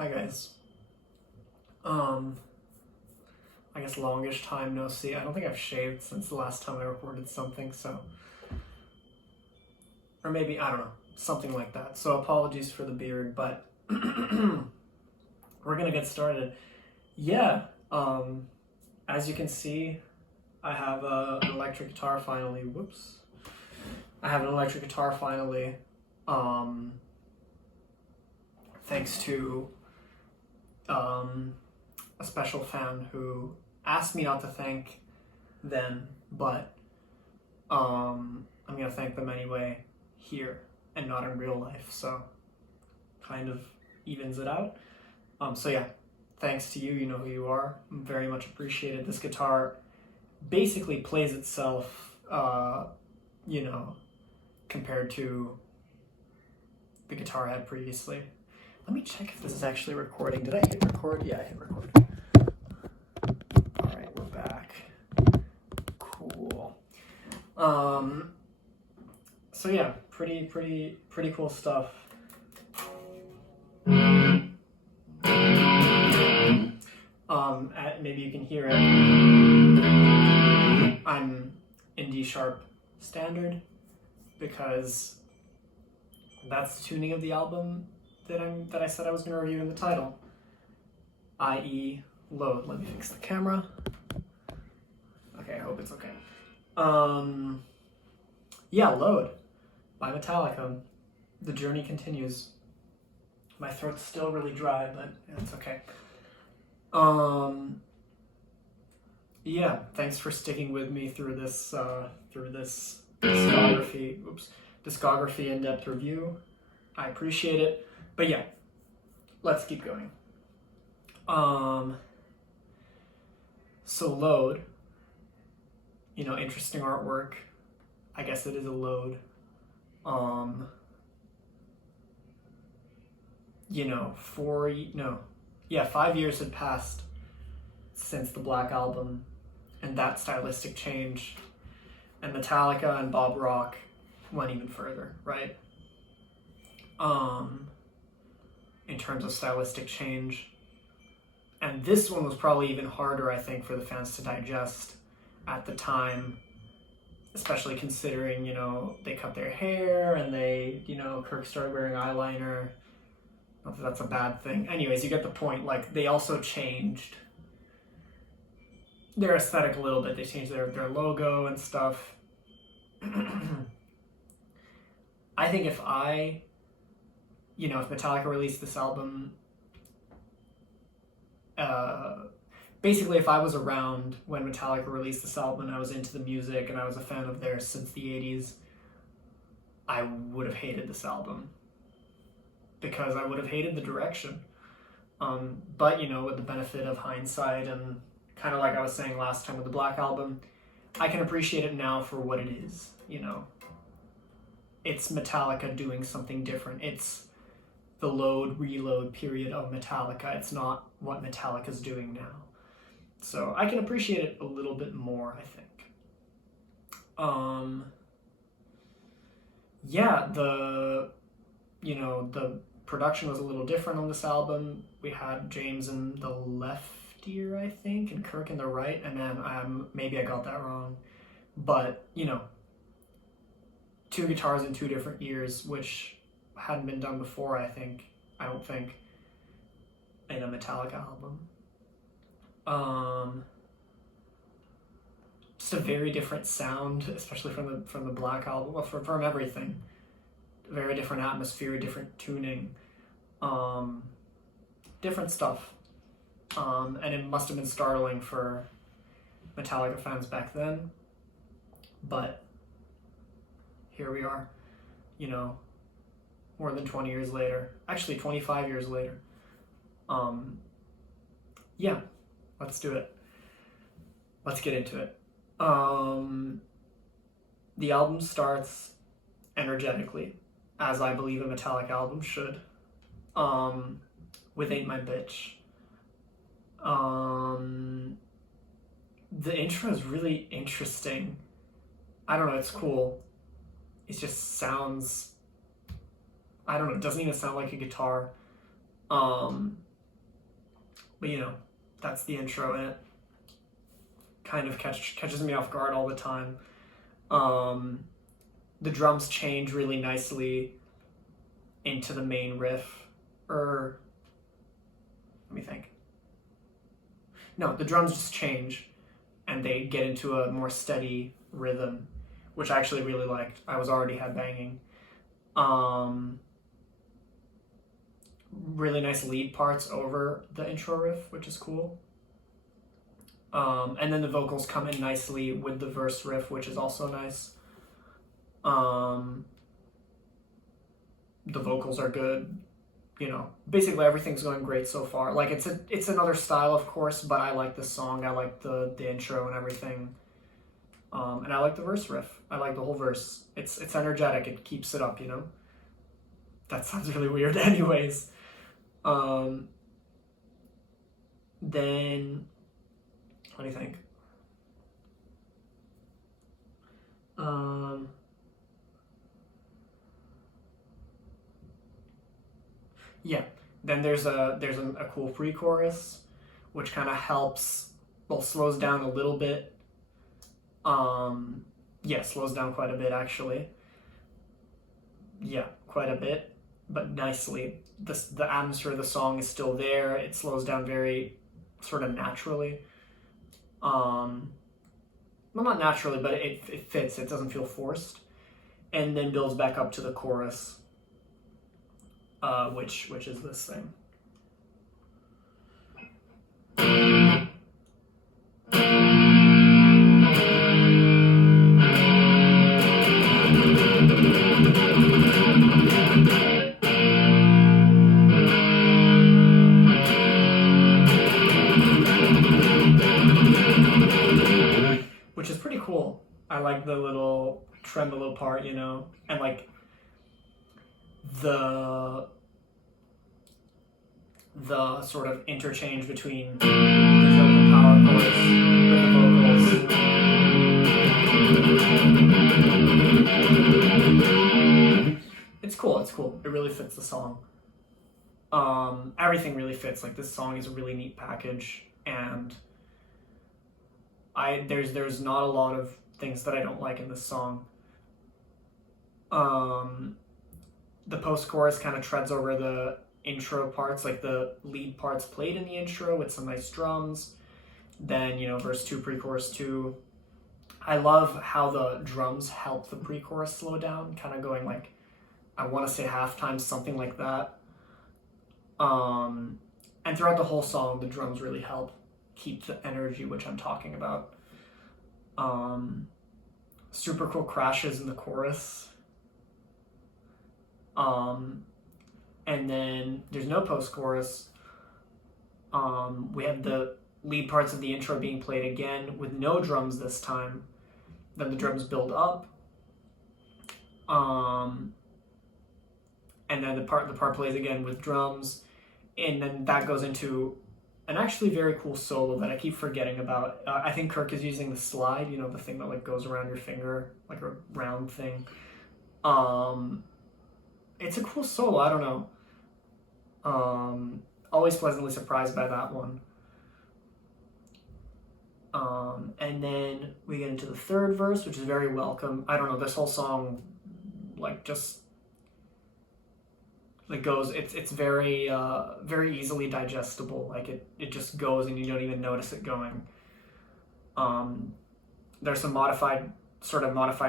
Hi guys. I guess longish time no see. I don't think I've shaved since the last time I recorded something, so... Or maybe, I don't know, something like that. So apologies for the beard, but we're gonna get started. Yeah, as you can see, I have an electric guitar finally. Whoops. I have an electric guitar finally, thanks to a special fan who asked me not to thank them, but I'm gonna thank them anyway here and not in real life, so kind of evens it out. So yeah, thanks to you, you know who you are, very much appreciated. This guitar basically plays itself, you know, compared to the guitar I had previously. Let me check if this is actually recording. Did I hit record? Yeah, I hit record. All right, we're back. Cool. So yeah, pretty cool stuff. Maybe you can hear it. I'm in D sharp standard because that's the tuning of the album that I said I was going to review in the title, i.e. Load. Let me fix the camera. Okay, I hope it's okay. Yeah, Load by Metallica. The journey continues. My throat's still really dry, but it's okay. Yeah, thanks for sticking with me through this discography in-depth review. I appreciate it. But yeah, let's keep going. So Load, you know, interesting artwork. I guess it is a load. You know, 5 years had passed since the Black Album and that stylistic change, and Metallica and Bob Rock went even further, right? In terms of stylistic change. And this one was probably even harder, I think, for the fans to digest at the time, especially considering, you know, they cut their hair and they, you know, Kirk started wearing eyeliner. Not that that's a bad thing. Anyways, you get the point. Like, they also changed their aesthetic a little bit. They changed their logo and stuff. I think if Metallica released this album, basically if I was around when Metallica released this album and I was into the music and I was a fan of theirs since the 80s, I would have hated this album because I would have hated the direction. But, you know, with the benefit of hindsight and kind of like I was saying last time with the Black Album, I can appreciate it now for what it is, you know. It's Metallica doing something different. It's the load, reload period of Metallica. It's not what Metallica's doing now. So I can appreciate it a little bit more, I think. Yeah, the production was a little different on this album. We had James in the left ear, I think, and Kirk in the right, and then maybe I got that wrong. But, you know, two guitars in two different ears, which hadn't been done before, I don't think, in a Metallica album. Just a very different sound, especially from the Black Album, well, from everything. Very different atmosphere, different tuning, different stuff. And it must have been startling for Metallica fans back then, but here we are, you know, more than 20 years later, actually 25 years later. Yeah, let's do it. Let's get into it. The album starts energetically, as I believe a Metallica album should, with Ain't My Bitch. The intro is really interesting. I don't know, it's cool. It just sounds, I don't know, it doesn't even sound like a guitar. But that's the intro, and it kind of catches me off guard all the time. The drums change really nicely into the main riff, or let me think. No, the drums just change and they get into a more steady rhythm, which I actually really liked. I was already headbanging. Really nice lead parts over the intro riff, which is cool. And then the vocals come in nicely with the verse riff, which is also nice. The vocals are good. Basically everything's going great so far. Like it's another style, of course, but I like this song. I like the intro and everything. And I like the verse riff. I like the whole verse. It's energetic. It keeps it up, That sounds really weird anyways. Then let me think. Yeah. Then there's a cool pre-chorus, which kind of helps, slows down a little bit. Slows down quite a bit actually. Yeah, quite a bit, but nicely. The atmosphere of the song is still there. It slows down very sort of naturally. Well, not naturally, but it fits. It doesn't feel forced, and then builds back up to the chorus, which is this thing. Which is pretty cool. I like the little tremolo part, and like the sort of interchange between the power chorus with the vocals. It's cool. It really fits the song. Everything really fits. Like, this song is a really neat package, and there's not a lot of things that I don't like in this song. The post-chorus kind of treads over the intro parts, like the lead parts played in the intro with some nice drums. Then, verse 2, pre-chorus 2. I love how the drums help the pre-chorus slow down, kind of going like, I want to say halftime, something like that. And throughout the whole song, the drums really help keep the energy, which I'm talking about. Super cool crashes in the chorus. And then there's no post-chorus. We have the lead parts of the intro being played again with no drums this time. Then the drums build up. And then the part plays again with drums. And then that goes into an actually very cool solo that I keep forgetting about. I think Kirk is using the slide, the thing that like goes around your finger, like a round thing. It's a cool solo, I don't know. Always pleasantly surprised by that one. And then we get into the third verse, which is very welcome. I don't know, this whole song, like, just like goes, it's very very easily digestible. Like it just goes and you don't even notice it going. There's some modified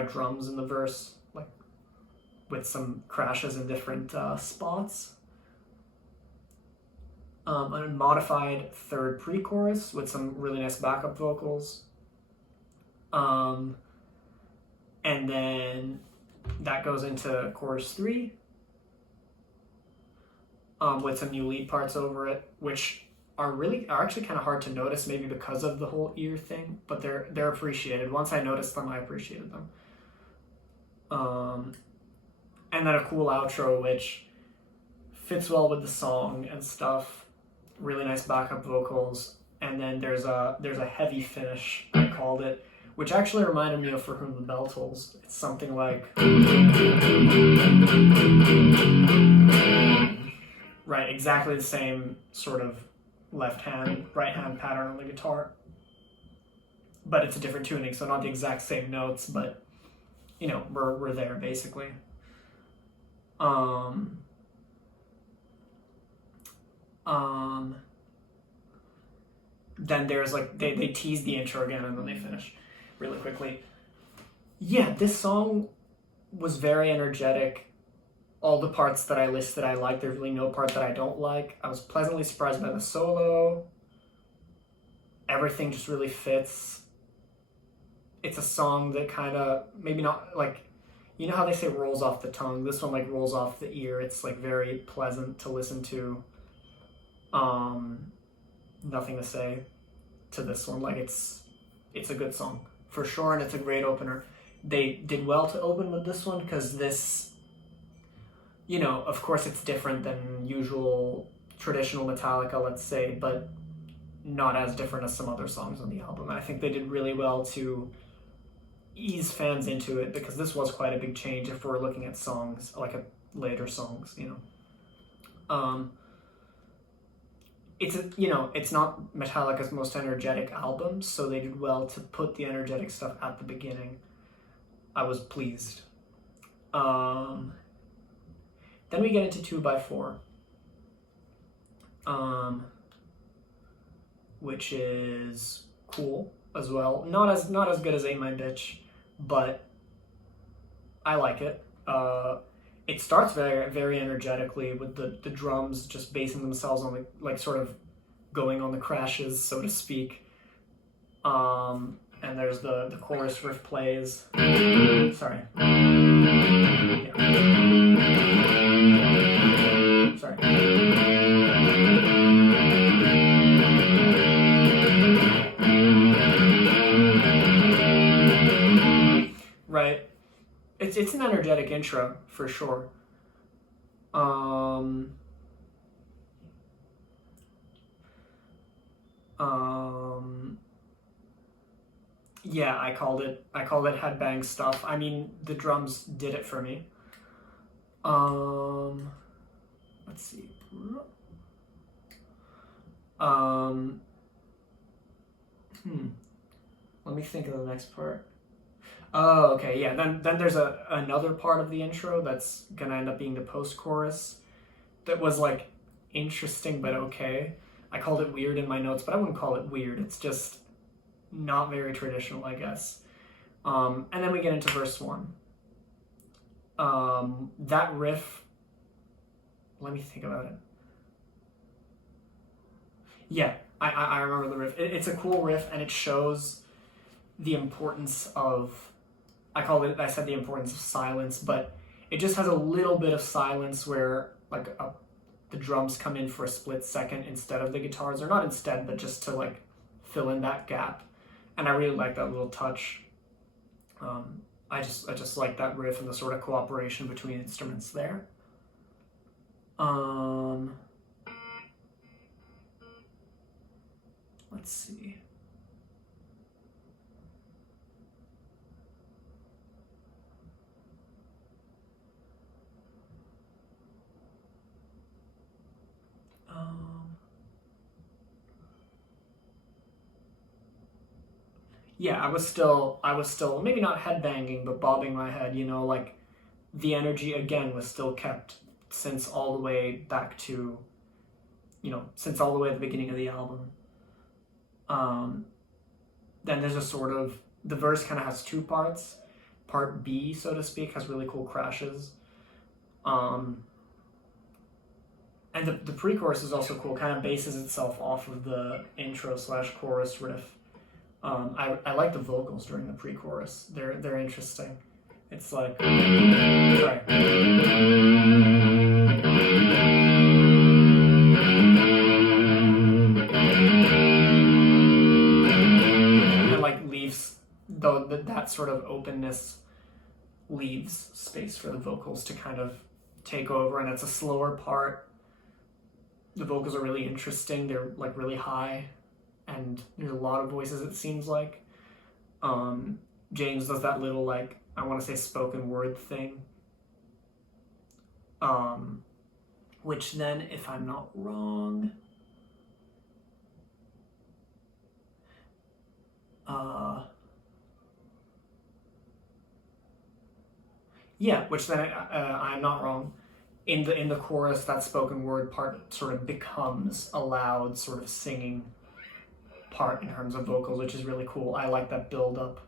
drums in the verse, like with some crashes in different spots. A modified third pre-chorus with some really nice backup vocals. And then that goes into chorus 3. With some new lead parts over it, which are actually kind of hard to notice, maybe because of the whole ear thing, but they're appreciated. Once I noticed them, I appreciated them. And then a cool outro, which fits well with the song and stuff. Really nice backup vocals, and then there's a heavy finish, I called it, which actually reminded me of For Whom the Bell Tolls. It's something like. Right, exactly the same sort of left hand, right hand pattern on the guitar. But it's a different tuning, so not the exact same notes, but you know, we're there basically. Then there's like they tease the intro again and then they finish really quickly. Yeah, this song was very energetic. All the parts that I listed I like. There's really no part that I don't like. I was pleasantly surprised by the solo. Everything just really fits. It's a song that kind of, maybe not like, you know how they say rolls off the tongue? This one like rolls off the ear. It's like very pleasant to listen to. Nothing to say to this one. Like it's a good song for sure, and it's a great opener. They did well to open with this one because this, you know, of course it's different than usual traditional Metallica, let's say, but not as different as some other songs on the album. And I think they did really well to ease fans into it because this was quite a big change if we're looking at songs, like later songs, you know. It's not Metallica's most energetic album, so they did well to put the energetic stuff at the beginning. I was pleased. Then we get into 2x4, which is cool as well. Not as good as Ain't My Bitch, but I like it. It starts very, very energetically with the drums just basing themselves on like sort of going on the crashes, so to speak. And there's the chorus riff plays. Sorry. Yeah. Sorry. Right. It's an energetic intro for sure. Yeah, I called it headbang stuff. I mean, the drums did it for me. Let's see. Let me think of the next part. Oh, okay, yeah. Then there's another part of the intro that's gonna end up being the post-chorus that was like interesting but okay. I called it weird in my notes, but I wouldn't call it weird. It's just not very traditional, I guess. And then we get into verse 1. That riff, let me think about it. Yeah, I remember the riff. It's a cool riff, and it shows the importance of, I said the importance of silence, but it just has a little bit of silence where like the drums come in for a split second instead of the guitars, or not instead, but just to like fill in that gap. And I really like that little touch. I just like that riff and the sort of cooperation between instruments there. Let's see. Yeah, I was still maybe not headbanging, but bobbing my head, you know, like the energy again was still kept since all the way back to, since all the way at the beginning of the album. Then there's a sort of, the verse kind of has two parts. Part B, so to speak, has really cool crashes. And the pre-chorus is also cool, kind of bases itself off of the intro / chorus riff. I like the vocals during the pre-chorus. They're interesting. It's like, sorry. It like leaves, though that sort of openness leaves space for the vocals to kind of take over, and it's a slower part. The vocals are really interesting. They're like really high, and there's a lot of voices, it seems like. James does that little, like, I want to say spoken word thing. Which then, if I'm not wrong, Yeah, which then I'm not wrong. In the chorus, that spoken word part sort of becomes a loud sort of singing part in terms of vocals, which is really cool. I like that build up.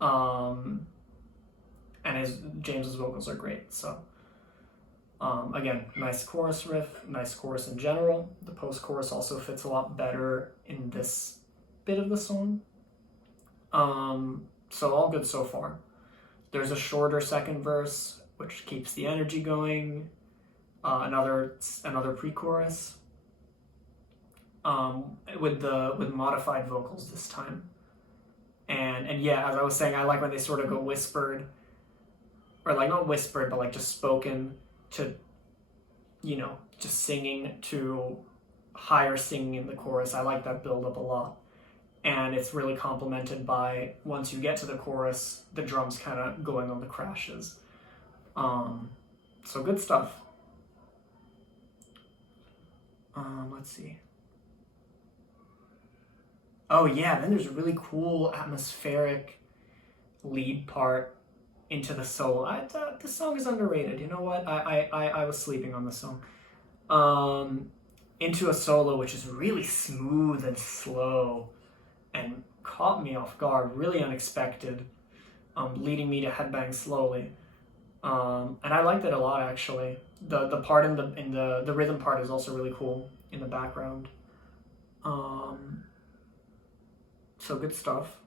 And James's vocals are great. So again, nice chorus riff, nice chorus in general. The post-chorus also fits a lot better in this bit of the song. So all good so far. There's a shorter second verse, which keeps the energy going. Another pre-chorus. With modified vocals this time. And yeah, as I was saying, I like when they sort of go whispered, or like not whispered, but like just spoken to, just singing to higher singing in the chorus. I like that build up a lot. And it's really complemented by, once you get to the chorus, the drums kind of going on the crashes. So good stuff. Let's see. Oh yeah, then there's a really cool atmospheric lead part into the solo. This song is underrated. You know what? I was sleeping on the song. Into a solo which is really smooth and slow and caught me off guard, really unexpected, leading me to headbang slowly. And I liked it a lot actually. The part in the rhythm part is also really cool in the background. So good stuff.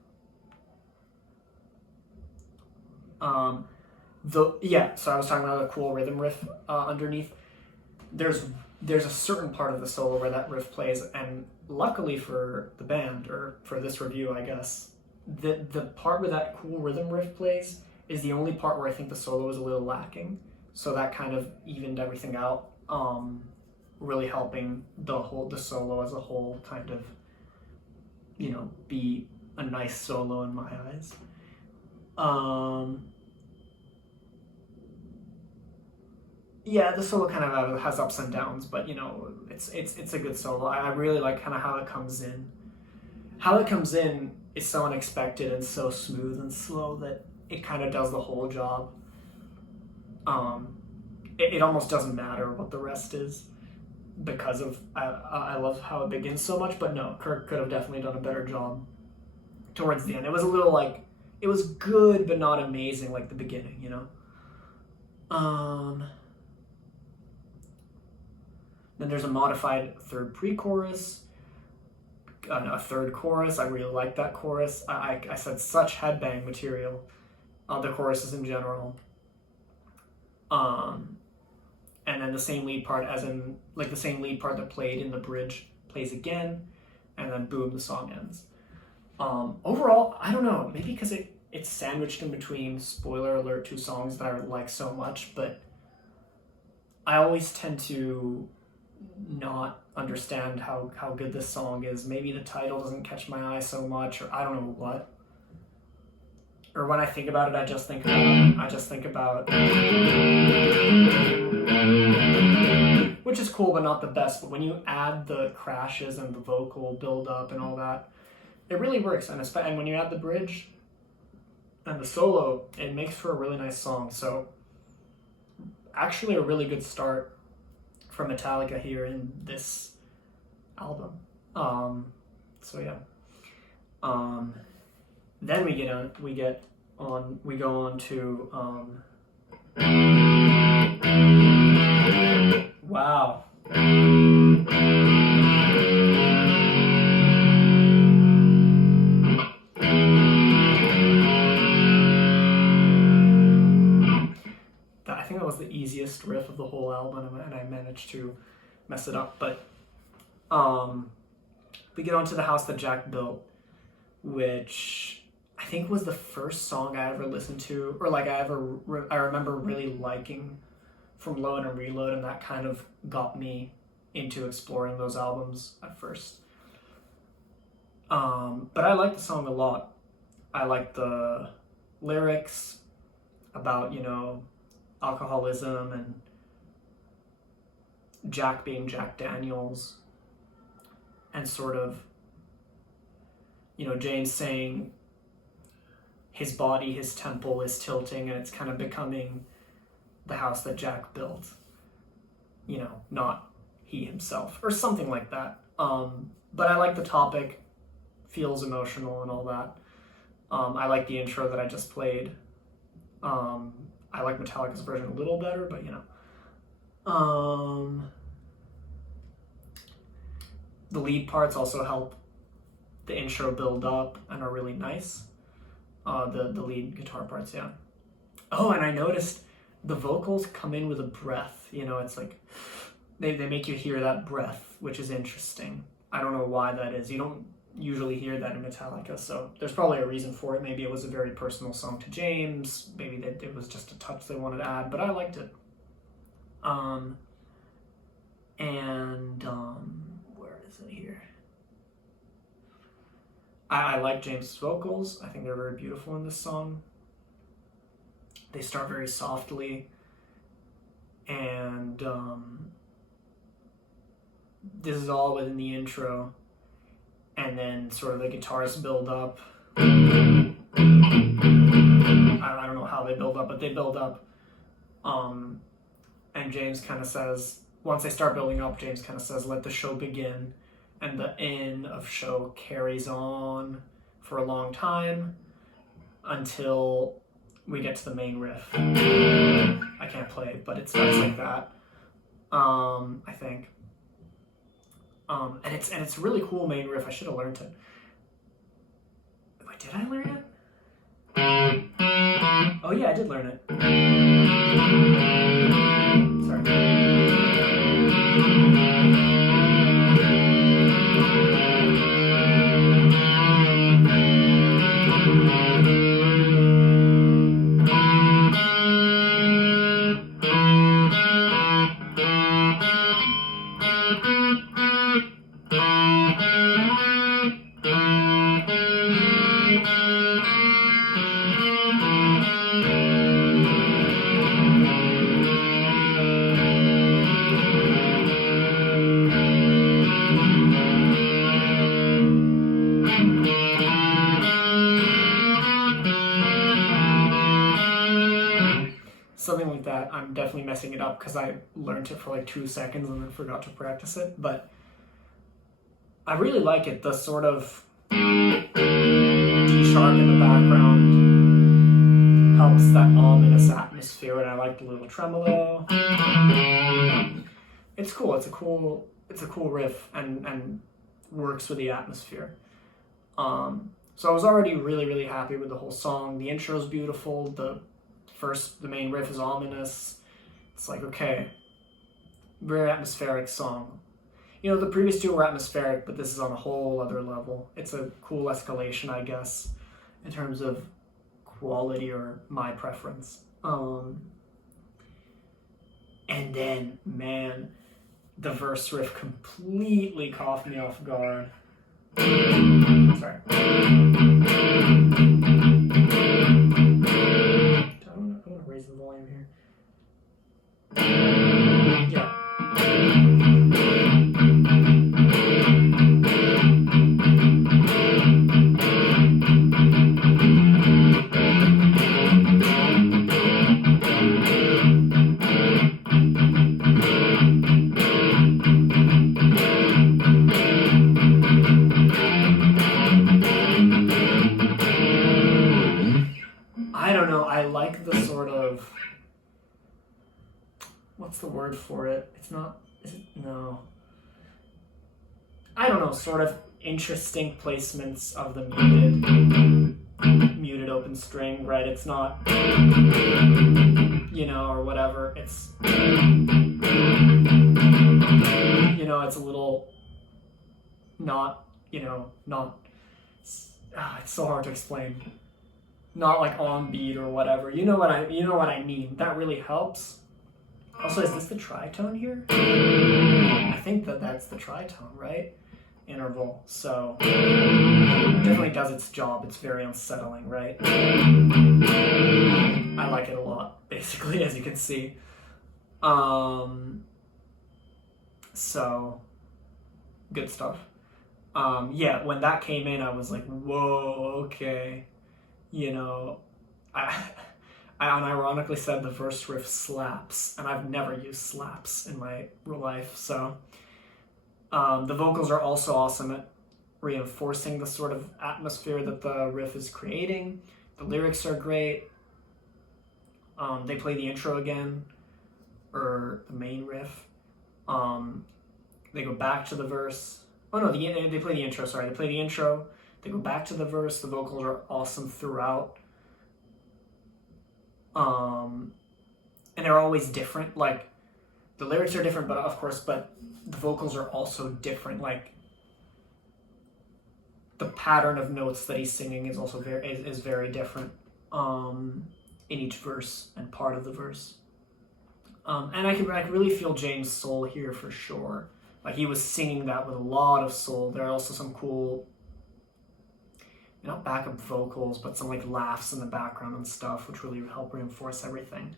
So I was talking about a cool rhythm riff underneath. There's a certain part of the solo where that riff plays, and luckily for the band, or for this review, I guess, the part where that cool rhythm riff plays is the only part where I think the solo is a little lacking. So that kind of evened everything out, really helping the solo as a whole kind of, be a nice solo in my eyes. Yeah, the solo kind of has ups and downs, but it's a good solo. I really like kind of how it comes in. How it comes in is so unexpected and so smooth and slow that it kind of does the whole job. It almost doesn't matter what the rest is, because of I love how it begins so much. But no, Kirk could have definitely done a better job towards the end. It was a little like, it was good but not amazing like the beginning, Then there's a modified third pre-chorus, a third chorus. I really like that chorus. I said such headbang material, the choruses in general. And then the same lead part, as in like the same lead part that played in the bridge, plays again, and then boom, the song ends. Overall, I don't know, maybe because it's sandwiched in between, spoiler alert, two songs that I like so much, but I always tend to not understand how good this song is. Maybe the title doesn't catch my eye so much, or I don't know what. Or when I think about it, I just think about which is cool but not the best. But when you add the crashes and the vocal build up and all that, it really works. And when you add the bridge and the solo, it makes for a really nice song. So actually a really good start for Metallica here in this album. So yeah. Then we go on to wow. I think that was the easiest riff of the whole album, and I managed to mess it up. But we get onto The House That Jack Built, which I think was the first song I ever listened to, or like I remember really liking from Load and Reload, and that kind of got me into exploring those albums at first. But I like the song a lot. I like the lyrics about, alcoholism and Jack being Jack Daniels, and sort of, James saying his body, his temple is tilting, and it's kind of becoming the house that Jack built. You know, not he himself, or something like that. But I like the topic, feels emotional and all that. I like the intro that I just played. I like Metallica's version a little better, but you know. The lead parts also help the intro build up and are really nice. The lead guitar parts, yeah. Oh, and I noticed the vocals come in with a breath. You know, it's like they make you hear that breath, which is interesting. I don't know why that is. You don't usually hear that in Metallica, so there's probably a reason for it. Maybe it was a very personal song to James. Maybe it was just a touch they wanted to add, but I liked it. Where is it here? I like James' vocals. I think they're very beautiful in this song. They start very softly, and this is all within the intro, and then sort of the guitars build up. I don't know how they build up, but they build up. And James kind of says, once they start building up, James kind of says, "Let the show begin." And the end of show carries on for a long time until we get to the main riff. I can't play it, but it starts like that. I think. And it's a really cool main riff. I should have learned it. Wait, did I learn it? Oh yeah, I did learn it. Sorry. Something like that. I'm definitely messing it up because I learned it for like 2 seconds and then forgot to practice it, but I really like it. The sort of D sharp in the background helps that ominous atmosphere, and I like the little tremolo. It's cool. It's a cool riff and works with the atmosphere. So I was already really happy with the whole song. The intro is beautiful. The main riff is ominous. It's like, okay, very atmospheric song. You know, the previous two were atmospheric, but this is on a whole other level. It's a cool escalation, I guess, in terms of quality or my preference. And then, man, the verse riff completely caught me off guard. Sorry. I'm gonna raise the volume here. Yeah. I don't know, I like the sort of, what's the word for it? It's not, is it? No. I don't know, sort of interesting placements of the muted open string, right? It's not, you know, or whatever. It's, you know, it's a little not, you know, not, it's so hard to explain. Not like on beat or whatever. You know what I mean. That really helps. Also, is this the tritone here? I think that's the tritone, right? Interval. So it definitely does its job. It's very unsettling, right? I like it a lot, basically, as you can see. So good stuff. Yeah, when that came in, I was like, whoa, okay. you know, I, I unironically said the verse riff slaps, and I've never used slaps in my real life. So the vocals are also awesome at reinforcing the sort of atmosphere that the riff is creating. The lyrics are great. They play the intro again, or the main riff. They go back to the verse. Oh no, they play the intro. Sorry, they play the intro. They go back to the verse. The vocals are awesome throughout. And they're always different. Like the lyrics are different, but of course, but the vocals are also different. Like the pattern of notes that he's singing is also very different in each verse and part of the verse. And I can really feel James' soul here for sure. Like he was singing that with a lot of soul. There are also some cool, not backup vocals, but some like laughs in the background and stuff, which really help reinforce everything.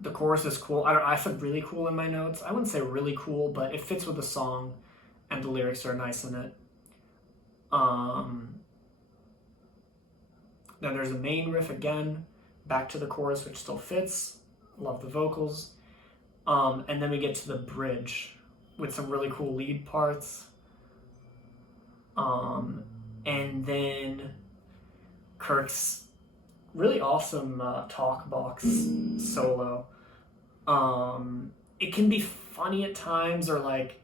The chorus is cool. I said really cool in my notes. I wouldn't say really cool, but it fits with the song, and the lyrics are nice in it. Then there's the main riff again, back to the chorus, which still fits. Love the vocals. And then we get to the bridge with some really cool lead parts. And then Kirk's really awesome talk box solo. It can be funny at times, or like,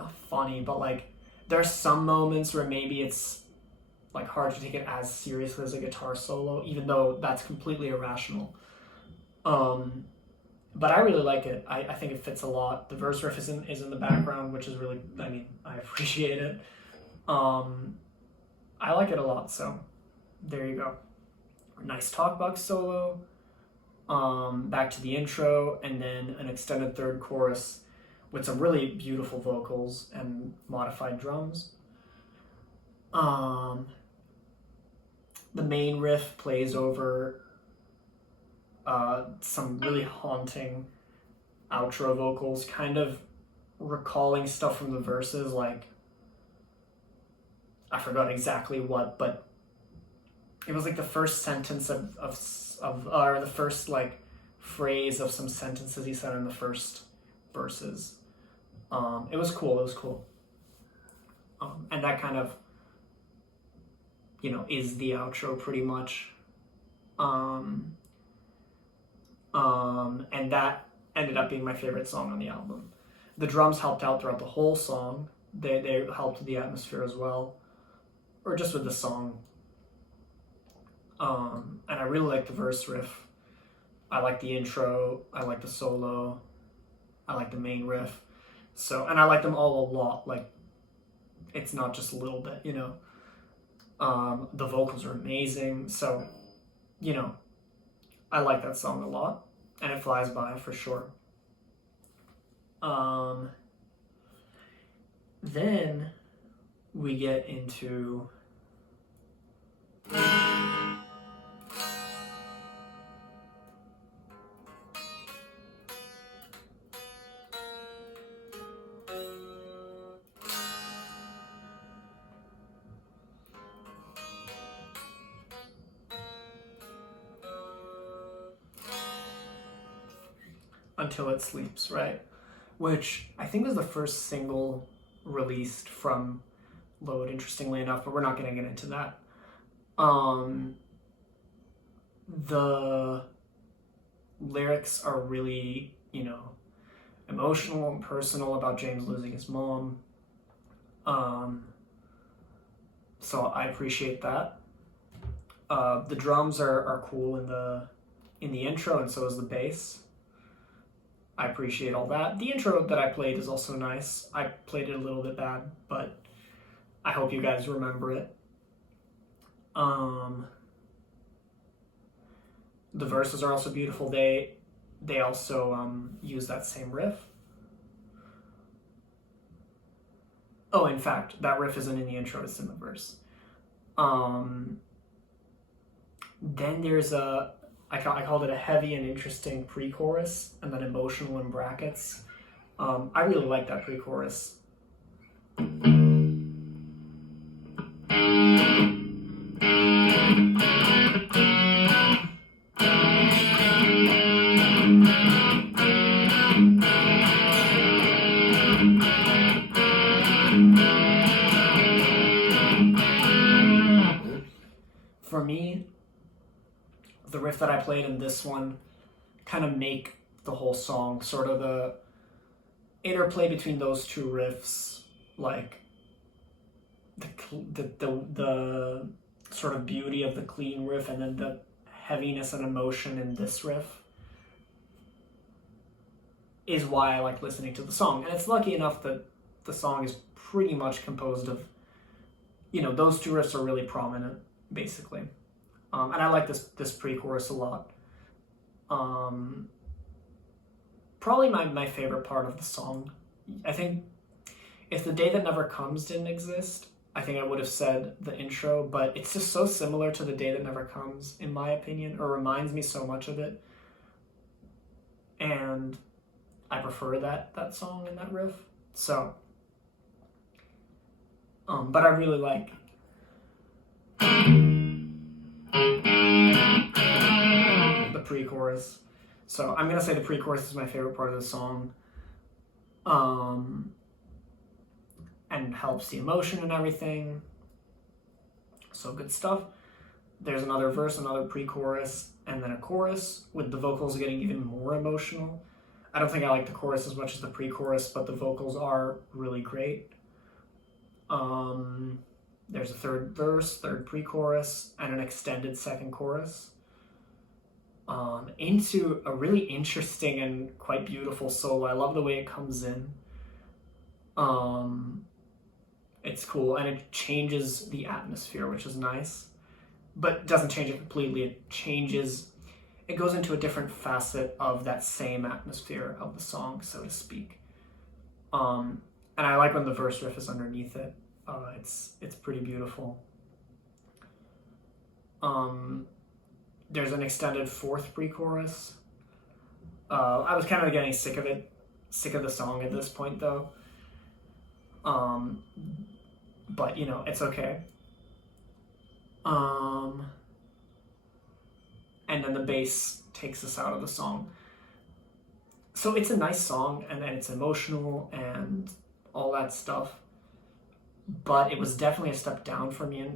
not funny, but like there are some moments where maybe it's like hard to take it as seriously as a guitar solo, even though that's completely irrational. But I really like it. I think it fits a lot. The verse riff is in the background, which is really, I mean, I appreciate it. I like it a lot, so there you go. Nice talkbox solo, back to the intro, and then an extended third chorus with some really beautiful vocals and modified drums. The main riff plays over some really haunting outro vocals, kind of recalling stuff from the verses, like, I forgot exactly what, but it was like the first sentence or the first like phrase of some sentences he said in the first verses. It was cool. And that kind of, is the outro pretty much. And that ended up being my favorite song on the album. The drums helped out throughout the whole song. They helped with the atmosphere as well, or just with the song. And I really like the verse riff. I like the intro. I like the solo. I like the main riff. And I like them all a lot. Like, it's not just a little bit, The vocals are amazing. So, I like that song a lot. And it flies by for sure. Then we get into Until It Sleeps, right? Which I think was the first single released from Load, interestingly enough, but we're not going to get into that. The lyrics are really, emotional and personal about James losing his mom. So I appreciate that. The drums are cool in the intro, and so is the bass. I appreciate all that. The intro that I played is also nice. I played it a little bit bad, but I hope you guys remember it. The verses are also beautiful. They also use that same riff. Oh, in fact, that riff isn't in the intro, it's in the verse. Then there's I called it a heavy and interesting pre-chorus, and then emotional in brackets. I really like that pre-chorus. For me, the riff that I played in this one kind of make the whole song, sort of the interplay between those two riffs, like the sort of beauty of the clean riff and then the heaviness and emotion in this riff is why I like listening to the song. And it's lucky enough that the song is pretty much composed of, those two riffs are really prominent, basically. And I like this pre-chorus a lot. Probably my favorite part of the song. I think if The Day That Never Comes didn't exist, I think I would have said the intro, but it's just so similar to The Day That Never Comes, in my opinion, or reminds me so much of it. And I prefer that song and that riff. So, but I really like the pre-chorus. So I'm gonna say the pre-chorus is my favorite part of the song. And helps the emotion and everything. So good stuff. There's another verse, another pre-chorus, and then a chorus with the vocals getting even more emotional. I don't think I like the chorus as much as the pre-chorus, but the vocals are really great. There's a third verse, third pre-chorus, and an extended second chorus. Into a really interesting and quite beautiful solo. I love the way it comes in. It's cool, and it changes the atmosphere, which is nice, but doesn't change it completely. It goes into a different facet of that same atmosphere of the song, so to speak. And I like when the verse riff is underneath it. It's pretty beautiful. There's an extended fourth pre-chorus. I was kind of getting sick of the song at this point, though. But it's okay. And then the bass takes us out of the song. So it's a nice song, and it's emotional and all that stuff. But it was definitely a step down for me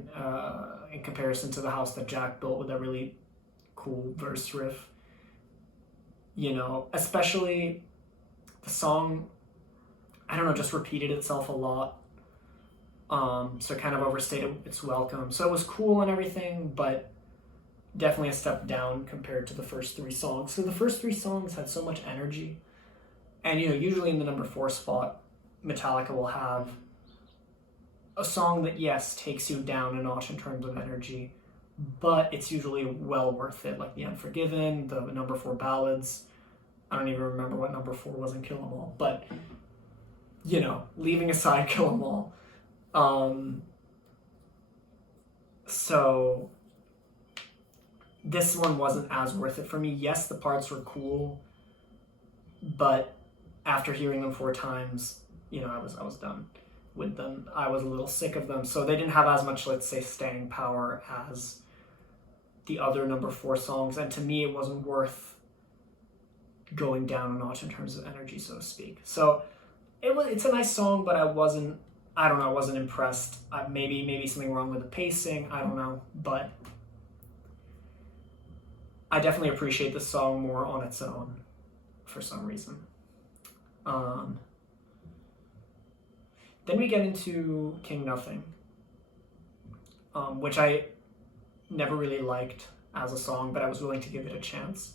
in comparison to the house that Jack built with that really cool verse riff. Especially the song, I don't know, just repeated itself a lot. So it kind of overstayed its welcome. So it was cool and everything, but definitely a step down compared to the first three songs. So the first three songs had so much energy. And, usually in the number 4 spot, Metallica will have a song that, yes, takes you down a notch in terms of energy, but it's usually well worth it, like The Unforgiven, the number 4 ballads. I don't even remember what number 4 was in Kill 'Em All, but, leaving aside Kill 'Em All. So this one wasn't as worth it for me. Yes, the parts were cool, but after hearing them 4 times, I was done with them. I was a little sick of them. So they didn't have as much, let's say, staying power as the other number 4 songs. And to me, it wasn't worth going down a notch in terms of energy, so to speak. So it's a nice song, but I wasn't impressed. Maybe something wrong with the pacing, I don't know, but I definitely appreciate the song more on its own for some reason. Then we get into King Nothing, which I never really liked as a song, but I was willing to give it a chance.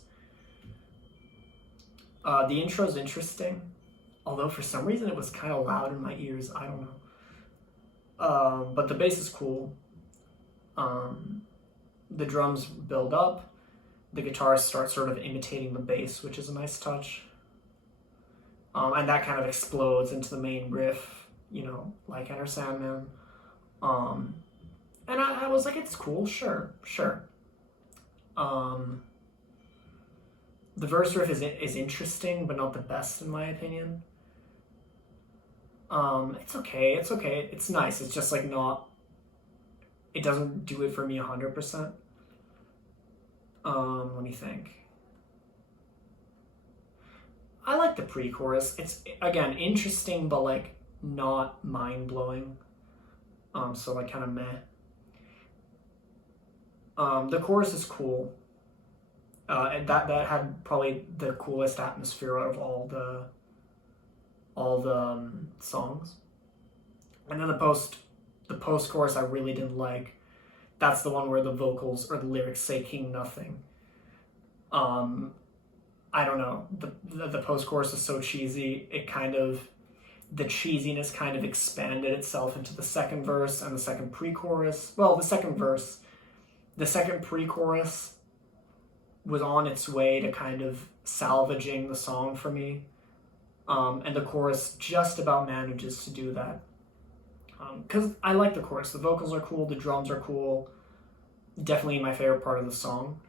The intro is interesting, although for some reason it was kind of loud in my ears, I don't know. But the bass is cool. The drums build up. The guitars start sort of imitating the bass, which is a nice touch. And that kind of explodes into the main riff, like Enter Sandman. And I was like, it's cool, sure. The verse riff is interesting, but not the best in my opinion. It's okay. It's okay. It's nice. It's just like not. It doesn't do it for me 100%. Let me think. I like the pre-chorus. It's again interesting, but like not mind-blowing. So like kind of meh. The chorus is cool. And that had probably the coolest atmosphere of all the songs. And then the post chorus I really didn't like. That's the one where the vocals or the lyrics say "King Nothing." I don't know. The post chorus is so cheesy. The cheesiness kind of expanded itself into the second verse and the second pre-chorus. Well, the second pre-chorus was on its way to kind of salvaging the song for me. And the chorus just about manages to do that. Because I like the chorus. The vocals are cool, the drums are cool. Definitely my favorite part of the song.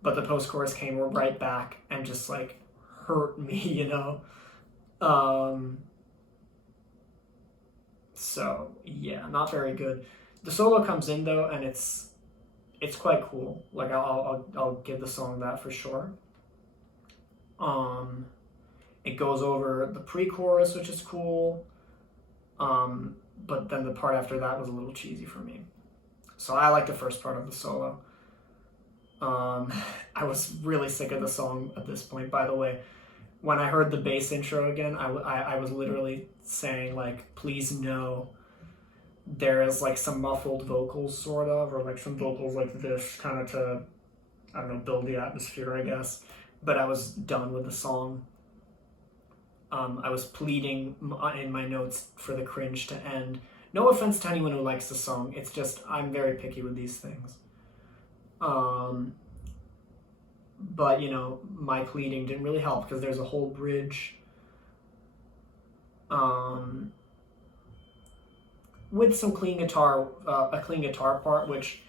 But the post-chorus came right back and just like hurt me, you know? So yeah, not very good. The solo comes in though, and it's quite cool. Like I'll give the song that for sure. It goes over the pre-chorus, which is cool. But then the part after that was a little cheesy for me. So I like the first part of the solo. I was really sick of the song at this point, by the way. When I heard the bass intro again, I was literally saying, like, please no. There is, like, some muffled vocals, sort of, or, like, some vocals like this, kind of to, I don't know, build the atmosphere, I guess. But I was done with the song. I was pleading in my notes for the cringe to end. No offense to anyone who likes the song. It's just, I'm very picky with these things. But, you know, my pleading didn't really help because there's a whole bridge with some clean guitar, a clean guitar part, which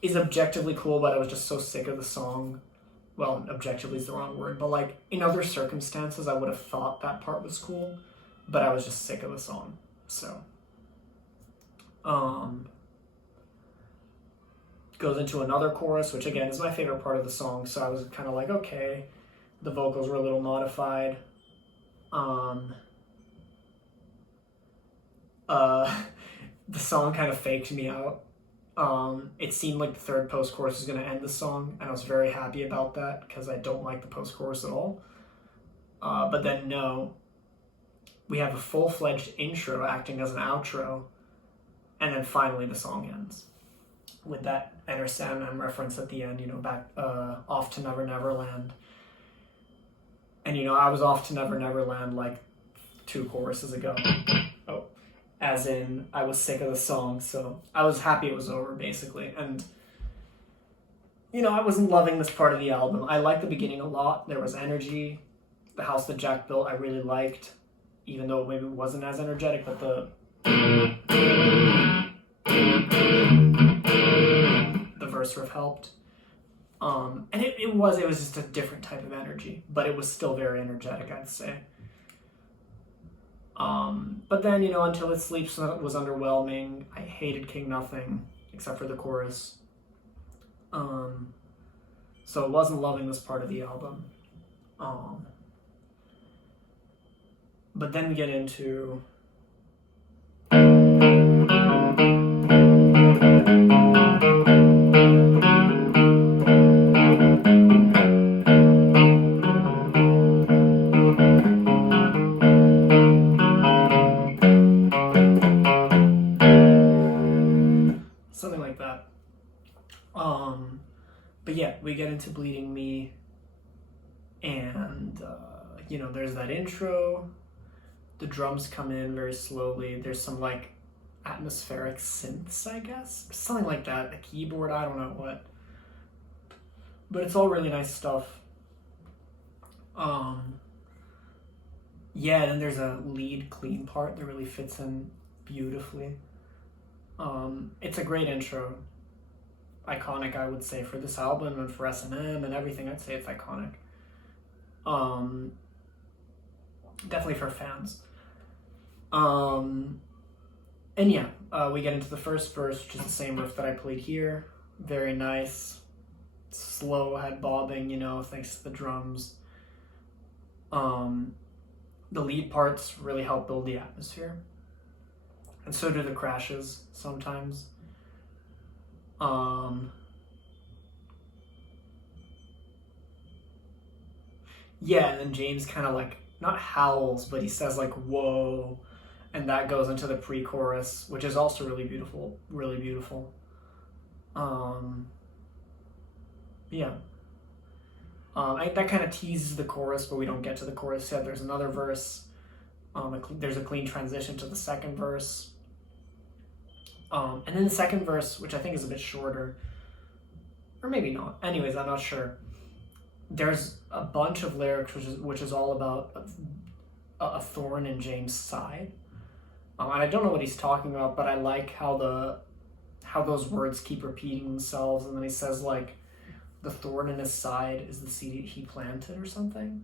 is objectively cool, but I was just so sick of the song. Well, objectively is the wrong word, but like in other circumstances, I would have thought that part was cool, but I was just sick of the song. So, goes into another chorus, which again is my favorite part of the song. So I was kind of like, okay, the vocals were a little modified. The song kind of faked me out. It seemed like the third post-chorus was going to end the song, and I was very happy about that because I don't like the post-chorus at all. But then no, we have a full-fledged intro acting as an outro, and then finally the song ends with that Enter Sandman reference at the end, you know, back off to Never Neverland. And you know, I was off to Never Neverland like 2 choruses ago. Oh, as in I was sick of the song, so I was happy it was over basically. And you know, I wasn't loving this part of the album. I liked the beginning a lot. There was energy. The House That Jack Built I really liked, even though maybe it wasn't as energetic, but the verse riff helped. And it was just a different type of energy, but it was still very energetic, I'd say. But then, you know, Until It Sleeps was underwhelming. I hated King Nothing, except for the chorus. So I wasn't loving this part of the album. But then we get into something like that. But yeah, we get into Bleeding Me, and you know, there's that intro. The drums come in very slowly. There's some like atmospheric synths, I guess, something like that. A keyboard, I don't know what, but it's all really nice stuff. Yeah, and then there's a lead clean part that really fits in beautifully. It's a great intro. Iconic, I would say, for this album and for S&M and everything. I'd say it's iconic. Definitely for fans. Um, and yeah, we get into the first verse, which is the same riff that I played here. Very nice, slow head bobbing, thanks to the drums. The lead parts really help build the atmosphere, and so do the crashes sometimes. Yeah, and then James kind of like, not howls, but he says like, whoa, and that goes into the pre-chorus, which is also really beautiful, really beautiful. Yeah. That kind of teases the chorus, but we don't get to the chorus yet. There's another verse. There's a clean transition to the second verse. And then the second verse, which I think is a bit shorter, or maybe not. Anyways, I'm not sure. There's a bunch of lyrics which is all about a thorn in James' side. And I don't know what he's talking about, but I like how those words keep repeating themselves, and then he says like, the thorn in his side is the seed he planted or something.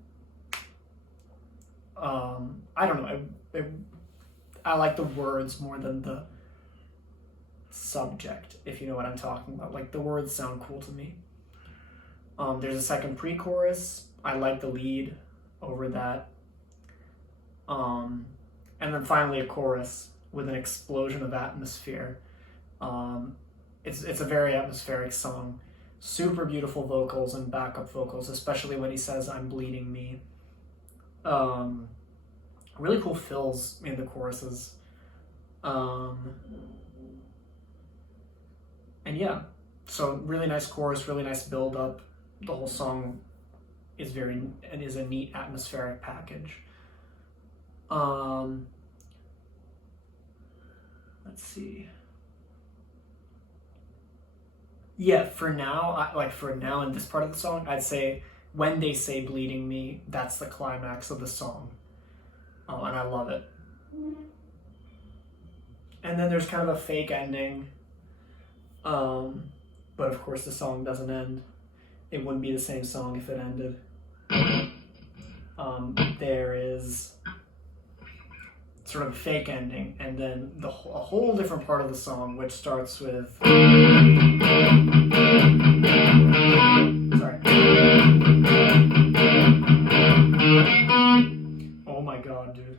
I don't know. I like the words more than the subject, if you know what I'm talking about. Like, the words sound cool to me. There's a second pre-chorus. I like the lead over that. And then finally a chorus with an explosion of atmosphere. It's a very atmospheric song. Super beautiful vocals and backup vocals, especially when he says, "I'm bleeding me." Really cool fills in the choruses. And yeah, so really nice chorus, really nice build up. The whole song is a neat atmospheric package. Let's see. Yeah, for now in this part of the song, I'd say when they say "bleeding me," that's the climax of the song. And I love it. And then there's kind of a fake ending. But of course the song doesn't end. It wouldn't be the same song if it ended. There is sort of a fake ending, and then a whole different part of the song, which starts with... Sorry. Oh my god, dude.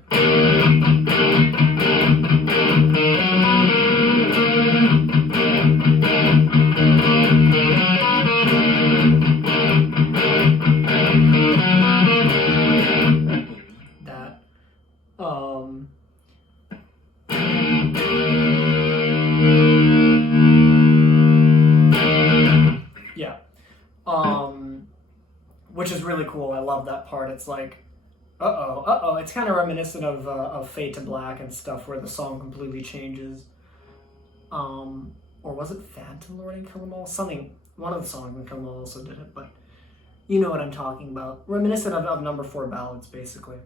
Which is really cool. I love that part. It's like, uh-oh. It's kind of reminiscent of Fade to Black and stuff, where the song completely changes. Or was it Phantom Lord and Kill 'Em All? Something, one of the songs in Kill 'Em All also did it, but you know what I'm talking about. Reminiscent of number 4 ballads, basically.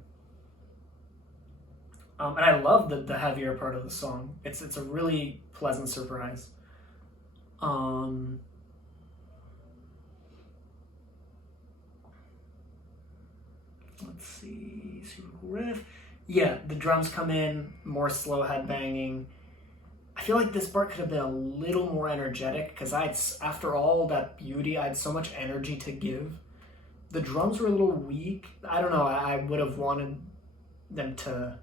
And I love the heavier part of the song. It's a really pleasant surprise. Let's see, super cool riff. Yeah, the drums come in, more slow head banging. I feel like this part could have been a little more energetic, because after all that beauty, I had so much energy to give. The drums were a little weak. I don't know, I would have wanted them to...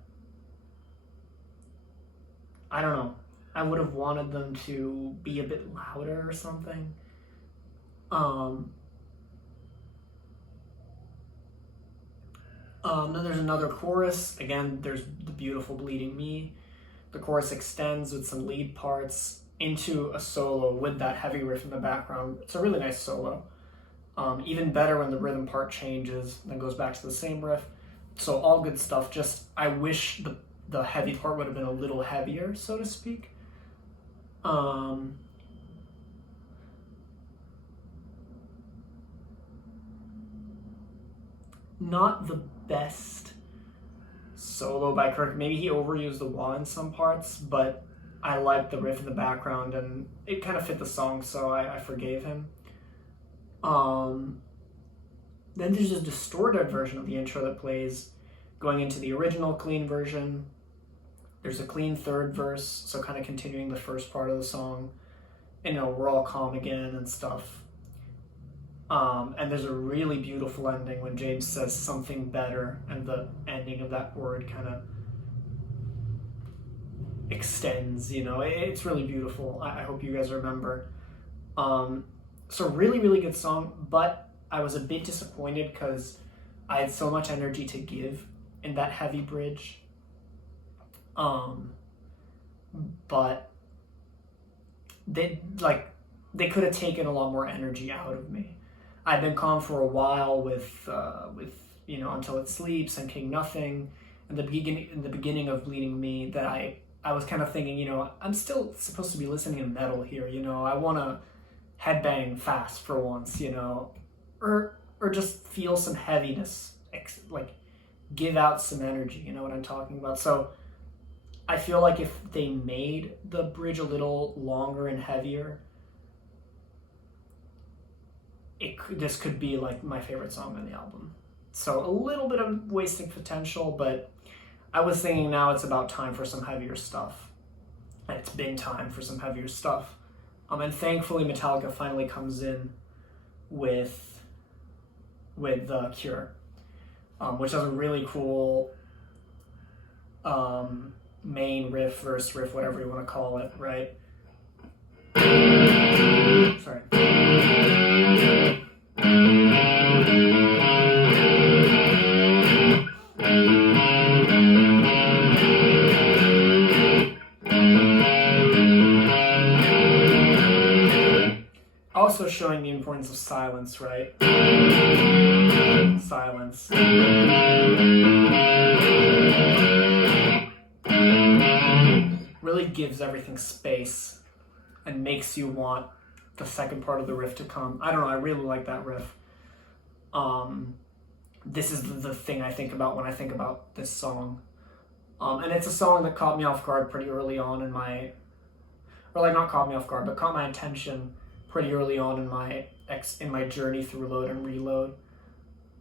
I don't know. I would have wanted them to be a bit louder or something. Then there's another chorus. Again, there's the beautiful "Bleeding Me." The chorus extends with some lead parts into a solo with that heavy riff in the background. It's a really nice solo. Even better when the rhythm part changes, then goes back to the same riff. So all good stuff. Just, I wish the heavy part would have been a little heavier, so to speak. Not the best solo by Kirk. Maybe he overused the wah in some parts, but I liked the riff in the background, and it kind of fit the song, so I forgave him. Then there's a distorted version of the intro that plays, going into the original clean version. There's a clean third verse, so kind of continuing the first part of the song. And, you know, we're all calm again and stuff. And there's a really beautiful ending when James says something better, and the ending of that word kind of extends, you know. It's really beautiful. I hope you guys remember. So really, really good song, but I was a bit disappointed because I had so much energy to give in that heavy bridge. But they could have taken a lot more energy out of me. I've been calm for a while with you know, Until It Sleeps and King Nothing, and in the beginning of Bleeding Me, that I was kind of thinking, you know, I'm still supposed to be listening to metal here, you know, I want to headbang fast for once, you know, or just feel some heaviness, like give out some energy, you know what I'm talking about? So I feel like if they made the bridge a little longer and heavier, this could be like my favorite song on the album. So a little bit of wasting potential, but I was thinking now it's about time for some heavier stuff. And it's been time for some heavier stuff. And thankfully Metallica finally comes in with The Cure, which has a really cool main riff, verse riff, whatever you want to call it, right? Sorry. Also showing the importance of silence, right? Silence. Really gives everything space and makes you want the second part of the riff to come. I don't know, I really like that riff. This is the thing I think about when I think about this song. And it's a song that caught me off guard pretty early on in my, or like not caught me off guard, but caught my attention pretty early on in my journey through Load and Reload.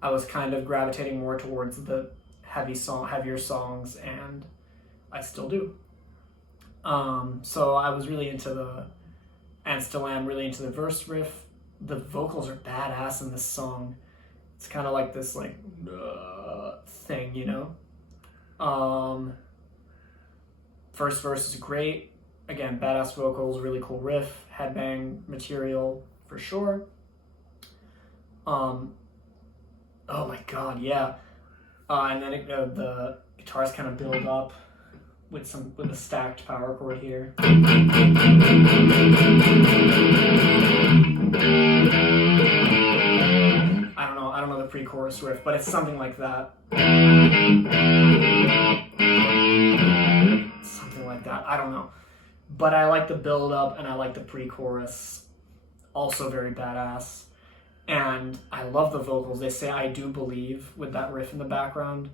I was kind of gravitating more towards the heavier songs, and I still do. So I was really into and still am really into the verse riff. The vocals are badass in this song. It's kind of like this thing, you know. First verse is great. Again, badass vocals, really cool riff, headbang material for sure. Oh my god, yeah. And then the guitars kind of build up with a stacked power chord here. I don't know the pre-chorus riff, but it's something like that. Something like that. I don't know. But I like the build-up and I like the pre-chorus. Also very badass. And I love the vocals. They say "I do believe" with that riff in the background.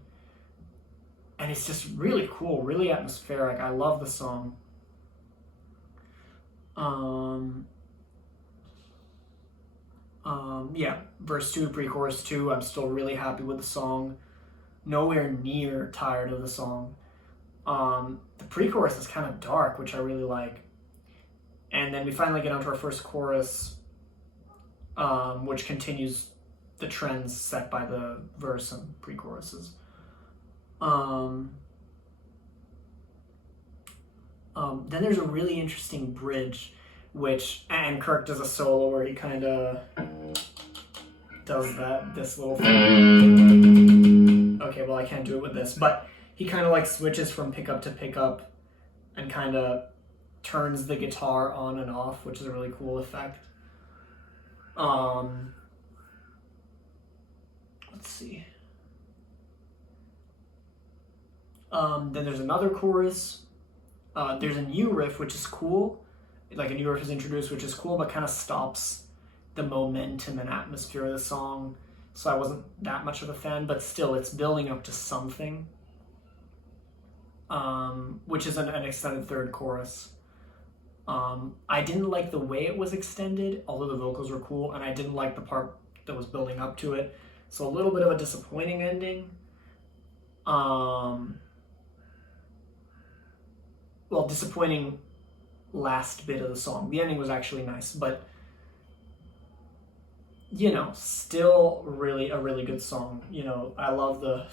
And it's just really cool, really atmospheric. I love the song. Yeah, verse 2, pre-chorus 2, I'm still really happy with the song. Nowhere near tired of the song. The pre-chorus is kind of dark, which I really like. And then we finally get onto our first chorus, which continues the trends set by the verse and pre-choruses. Then there's a really interesting bridge, and Kirk does a solo where he kind of does this little thing. Okay, well I can't do it with this, but he kind of like switches from pickup to pickup and kind of turns the guitar on and off, which is a really cool effect. Let's see. Then there's another chorus. There's a new riff, which is cool. Like a new riff is introduced, which is cool, but kind of stops the momentum and atmosphere of the song. So I wasn't that much of a fan, but still, it's building up to something. Which is an extended third chorus. I didn't like the way it was extended, although the vocals were cool, and I didn't like the part that was building up to it. So a little bit of a disappointing ending. disappointing last bit of the song. The ending was actually nice, but still really a really good song. I love the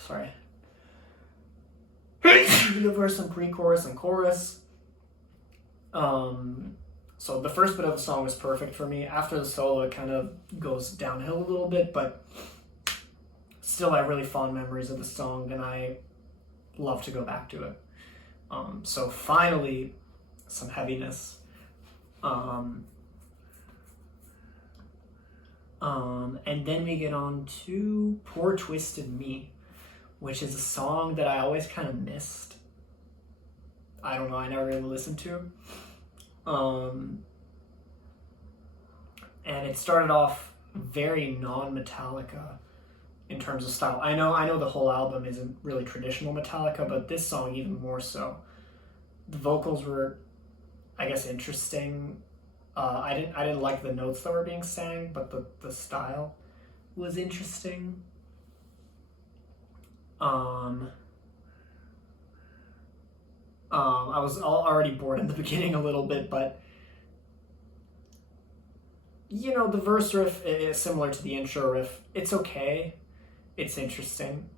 the verse and pre-chorus and chorus. So the first bit of the song was perfect for me. After the solo, it kind of goes downhill a little bit, but still I have really fond memories of the song, and I love to go back to it. So finally, some heaviness. And then we get on to Poor Twisted Me, which is a song that I always kind of missed. I don't know, I never really listened to. And it started off very non-Metallica in terms of style. I know the whole album isn't really traditional Metallica, but this song even more so. The vocals were, I guess, interesting. I didn't like the notes that were being sang, but the style was interesting. I was already bored in the beginning a little bit, but the verse riff is similar to the intro riff. It's okay. It's interesting.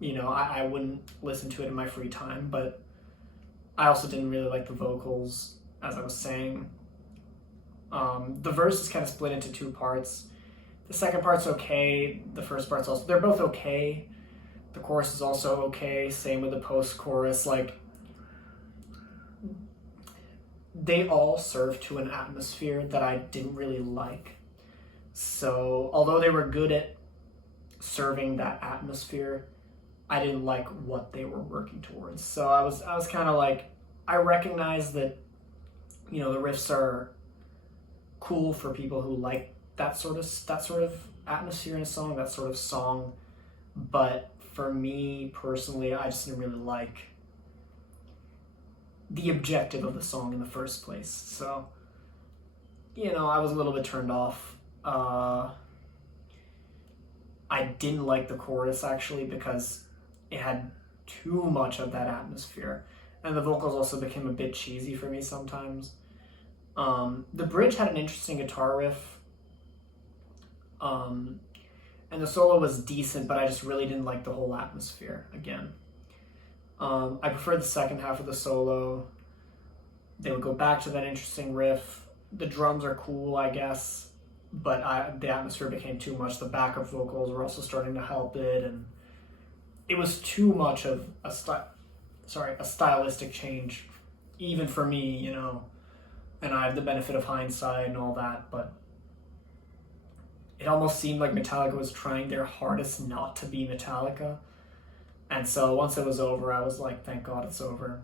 I wouldn't listen to it in my free time, but I also didn't really like the vocals, as I was saying. The verse is kind of split into two parts. The second part's okay. The first part's also... They're both okay. The chorus is also okay. Same with the post-chorus. They all serve to an atmosphere that I didn't really like. So, although they were good at serving that atmosphere, I didn't like what they were working towards. So I was kind of like, I recognize that, the riffs are cool for people who like that sort of atmosphere in a song, that sort of song. But for me personally, I just didn't really like the objective of the song in the first place. So, I was a little bit turned off. I didn't like the chorus actually because it had too much of that atmosphere. And the vocals also became a bit cheesy for me sometimes. The bridge had an interesting guitar riff. And the solo was decent, but I just really didn't like the whole atmosphere again. I preferred the second half of the solo. They would go back to that interesting riff. The drums are cool, I guess, but the atmosphere became too much. The backup vocals were also starting to help it, and it was too much of a stylistic change, even for me, and I have the benefit of hindsight and all that, but it almost seemed like Metallica was trying their hardest not to be Metallica. And so once it was over, I was like, thank God it's over.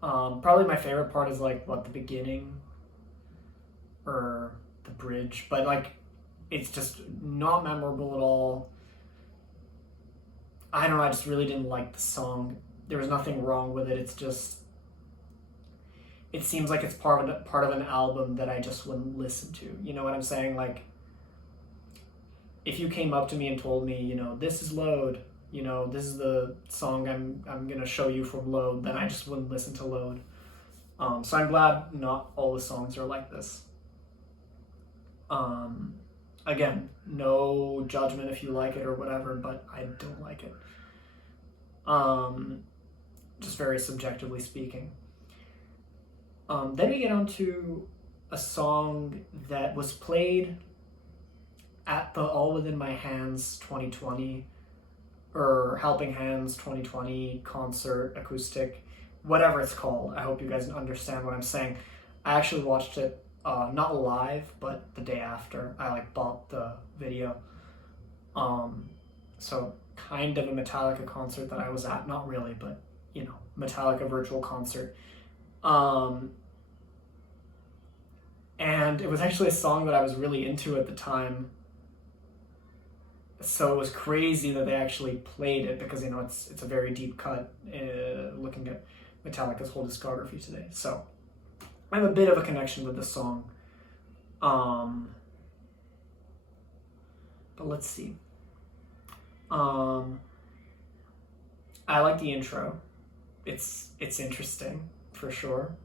Probably my favorite part is the beginning or the bridge, but it's just not memorable at all. I don't know, I just really didn't like the song. There was nothing wrong with it. It's just, it seems like it's part of an album that I just wouldn't listen to. You know what I'm saying? If you came up to me and told me, this is Load, this is the song I'm gonna show you from Load, then I just wouldn't listen to Load. So I'm glad not all the songs are like this. Again, no judgment if you like it or whatever, but I don't like it. Just very subjectively speaking. Then we get on to a song that was played at the All Within My Hands 2020 or Helping Hands 2020 concert, acoustic, whatever it's called. I hope you guys understand what I'm saying. I actually watched it not live, but the day after. I bought the video. So kind of a Metallica concert that I was at, not really, but Metallica virtual concert. And it was actually a song that I was really into at the time. So it was crazy that they actually played it because, it's a very deep cut looking at Metallica's whole discography today. So I have a bit of a connection with this song. But let's see. I like the intro. it's interesting for sure.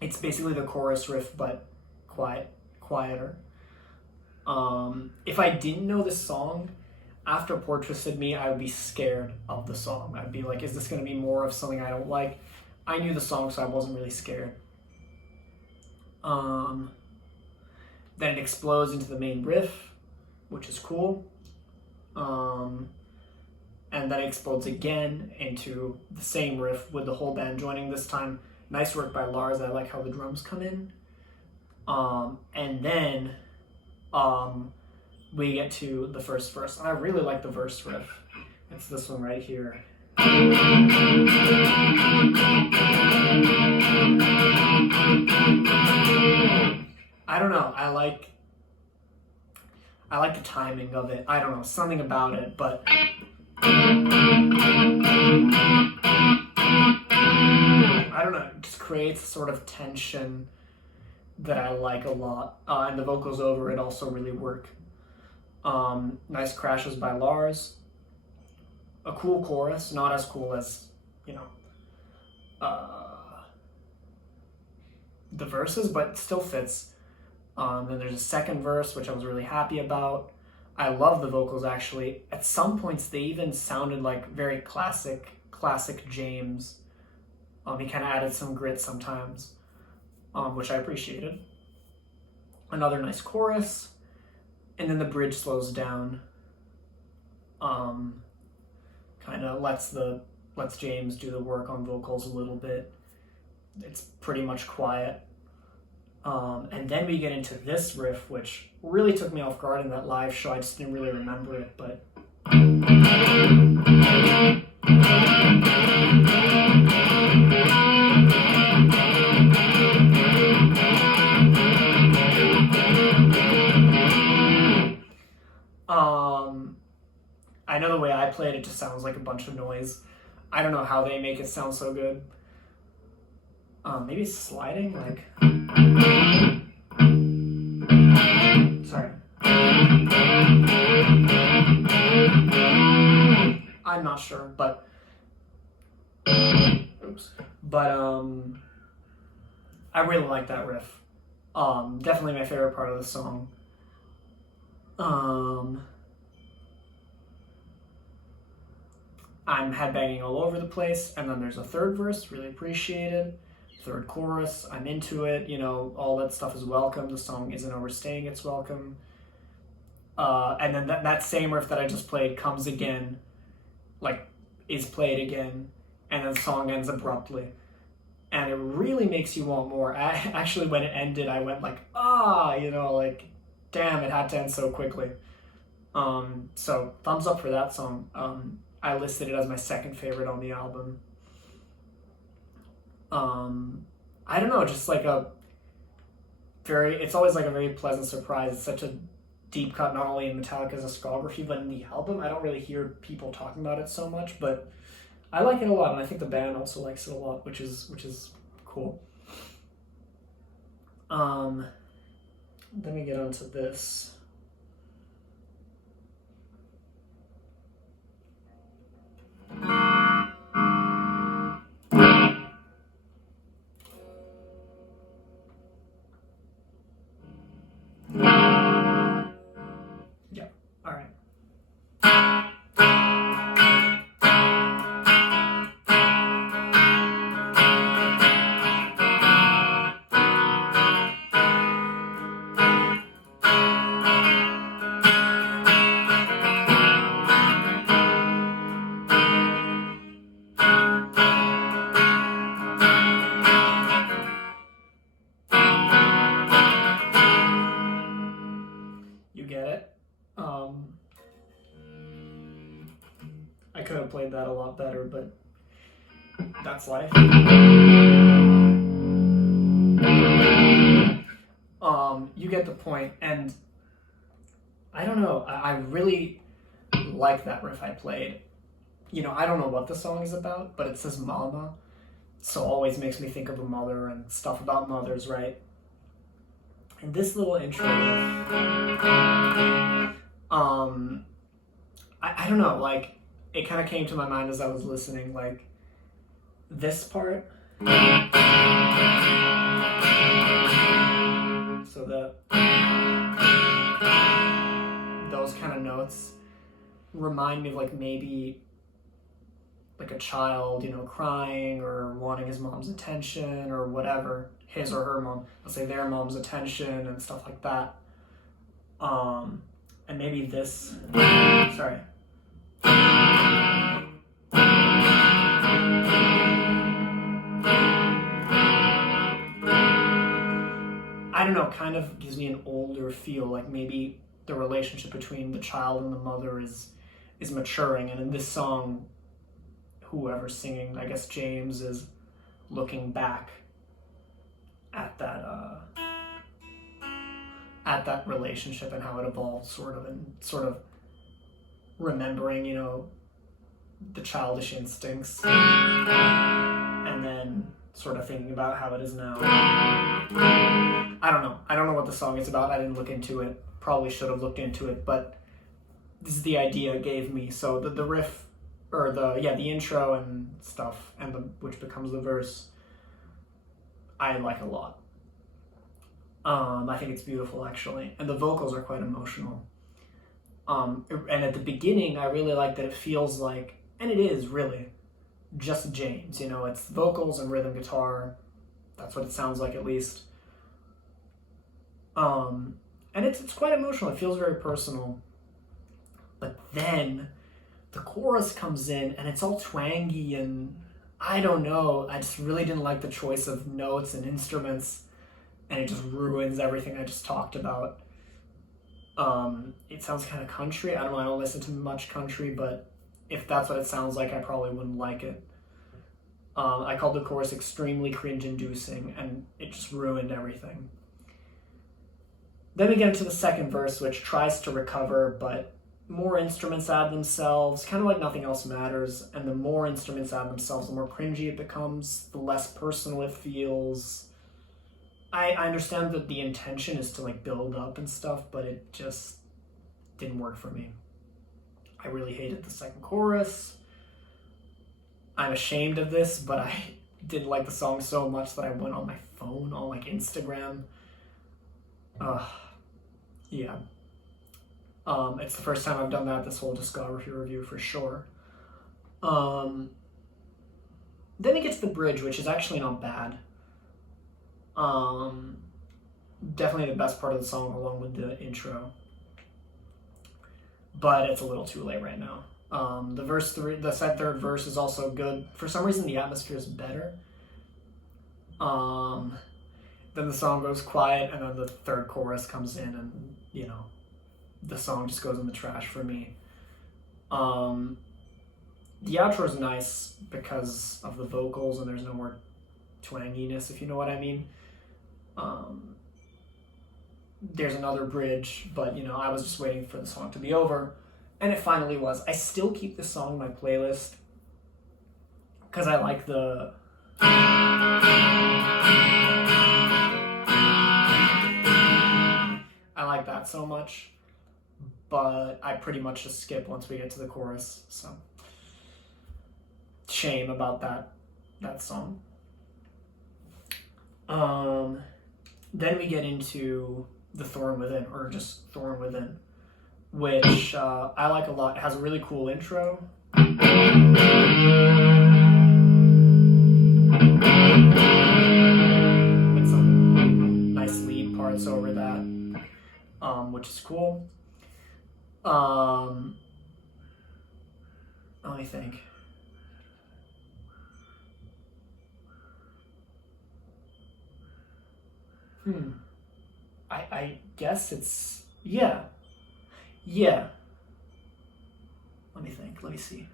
It's basically the chorus riff, but quieter. If I didn't know this song, after Portraits of Me, I would be scared of the song. I'd be like, is this going to be more of something I don't like? I knew the song, so I wasn't really scared. Then it explodes into the main riff, which is cool. And then it explodes again into the same riff with the whole band joining this time. Nice work by Lars. I like how the drums come in. And then we get to the first verse. And I really like the verse riff. It's this one right here. I don't know. I like the timing of it. I don't know, something about it, but I don't know, it just creates a sort of tension that I like a lot. And the vocals over it also really work. Nice crashes by Lars. A cool chorus, not as cool as, the verses, but still fits. Then there's a second verse, which I was really happy about. I love the vocals, actually. At some points, they even sounded like very classic James. He kind of added some grit sometimes, which I appreciated. Another nice chorus, and then the bridge slows down. Kind of lets James do the work on vocals a little bit. It's pretty much quiet. And then we get into this riff, which really took me off guard in that live show. I just didn't really remember it, but I know the way I play it, it just sounds like a bunch of noise. I don't know how they make it sound so good. Maybe sliding, like... Sorry. I'm not sure, but... Oops. But, I really like that riff. Definitely my favorite part of the song. I'm headbanging all over the place, and then there's a third verse, really appreciated. Third chorus, I'm into it, all that stuff is welcome. The song isn't overstaying its welcome. And then that same riff that I just played comes again, is played again, and then the song ends abruptly. And it really makes you want more. Actually, when it ended, I went damn, it had to end so quickly. So thumbs up for that song. I listed it as my second favorite on the album. I don't know, just it's always a very pleasant surprise. It's such a deep cut, not only in Metallica's discography, but in the album. I don't really hear people talking about it so much, but I like it a lot, and I think the band also likes it a lot, which is cool. Let me get onto this. Yeah, all right. You get it? I could have played that a lot better, but that's life. You get the point, and I don't know, I really like that riff I played. I don't know what the song is about, but it says mama, so always makes me think of a mother and stuff about mothers, right? And this little intro riff, I don't know, it kind of came to my mind as I was listening, this part, so those kind of notes remind me of like maybe like a child, you know, crying or wanting his mom's attention or whatever, his or her mom, let's say their mom's attention and stuff like that. And maybe this, sorry. I don't know, kind of gives me an older feel, like maybe the relationship between the child and the mother is maturing, and in this song, whoever's singing, I guess James, is looking back at that relationship and how it evolved, sort of remembering, you know, the childish instincts, and then sort of thinking about how it is now. I don't know what the song is about. I didn't look into it. Probably should have looked into it, but this is the idea it gave me. So the riff, or the intro and stuff, and which becomes the verse, I like a lot. I think it's beautiful, actually, and the vocals are quite emotional. And at the beginning, I really like that it feels like, and it is really just James. You know, it's vocals and rhythm guitar. That's what it sounds like, at least. And it's quite emotional. It feels very personal. But then the chorus comes in and it's all twangy, and I don't know. I just really didn't like the choice of notes and instruments, and it just ruins everything I just talked about. It sounds kind of country. I don't know. I don't listen to much country, but if that's what it sounds like, I probably wouldn't like it. I called the chorus extremely cringe-inducing, and it just ruined everything. Then we get into the second verse, which tries to recover, but more instruments add themselves, kind of like Nothing Else Matters, and the more instruments add themselves, the more cringy it becomes, the less personal it feels. I understand that the intention is to like build up and stuff, but it just didn't work for me. I really hated the second chorus. I'm ashamed of this, but I didn't like the song so much that I went on my phone, on like Instagram. Yeah. It's the first time I've done that this whole discography review, for sure. Then it gets the bridge, which is actually not bad. Definitely the best part of the song, along with the intro. But it's a little too late right now. The third verse is also good. For some reason, the atmosphere is better. Then the song goes quiet, and then the third chorus comes in, and, you know, the song just goes in the trash for me. The outro is nice because of the vocals, and there's no more twanginess, if you know what I mean. There's another bridge, but, you know, I was just waiting for the song to be over, and it finally was. I still keep this song in my playlist because I like the... I like that so much, but I pretty much just skip once we get to the chorus, so shame about that song. Then we get into the Thorn Within, or just Thorn Within, which I like a lot. It has a really cool intro. With some nice lead parts over that, which is cool. Let me think. I guess it's, yeah. Let me think, let me see.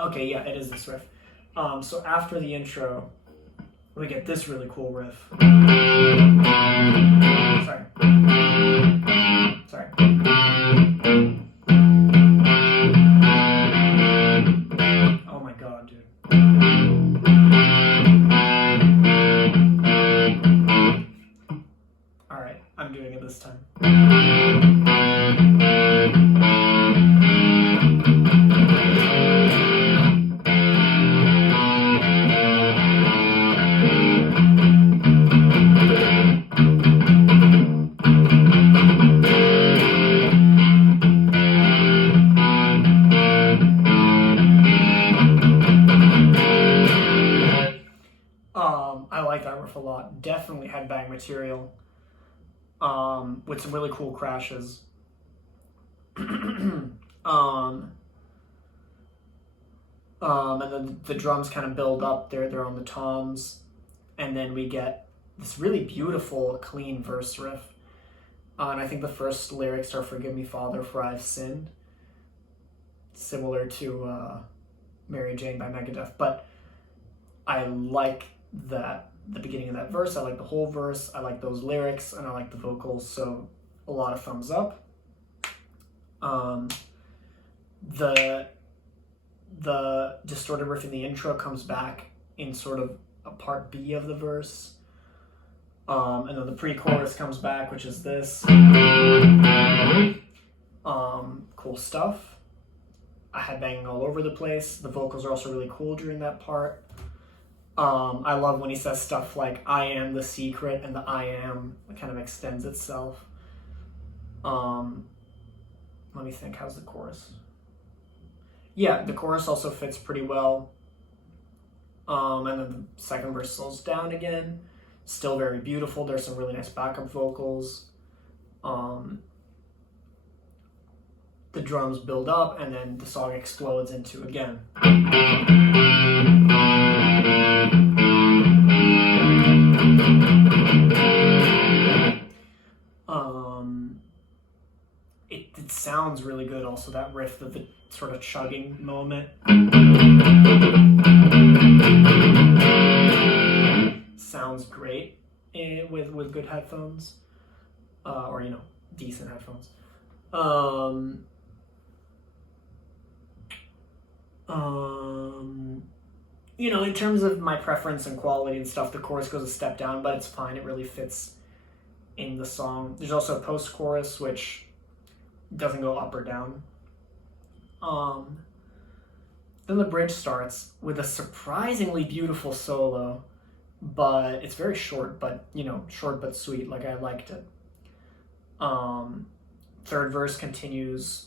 Okay, yeah, it is this riff. So after the intro, we get this really cool riff. Sorry. Oh my god, dude. Alright, I'm doing it this time. like that riff a lot. Definitely headbang material. With some really cool crashes. And then the drums kind of build up. They're on the toms, and then we get this really beautiful, clean verse riff. And I think the first lyrics are "Forgive me, Father, for I've sinned," similar to "Mary Jane" by Megadeth. But I like that the beginning of that verse. I like the whole verse. I like those lyrics, and I like the vocals. So a lot of thumbs up. The distorted riff in the intro comes back in sort of a part B of the verse. And then the pre-chorus comes back, which is this. Cool stuff. I had banging all over the place. The vocals are also really cool during that part. I love when he says stuff like, "I am the secret," and the "I am" kind of extends itself. Let me think, how's the chorus? Yeah, the chorus also fits pretty well. And then the second verse slows down again. Still very beautiful. There's some really nice backup vocals. The drums build up, and then the song explodes into, again, it sounds really good. Also, that riff, the sort of chugging moment sounds great with good headphones, or decent headphones. In terms of my preference and quality and stuff, the chorus goes a step down, but it's fine. It really fits in the song. There's also a post-chorus, which doesn't go up or down. Then the bridge starts with a surprisingly beautiful solo, but it's very short, but short but sweet. Like, I liked it. Third verse continues,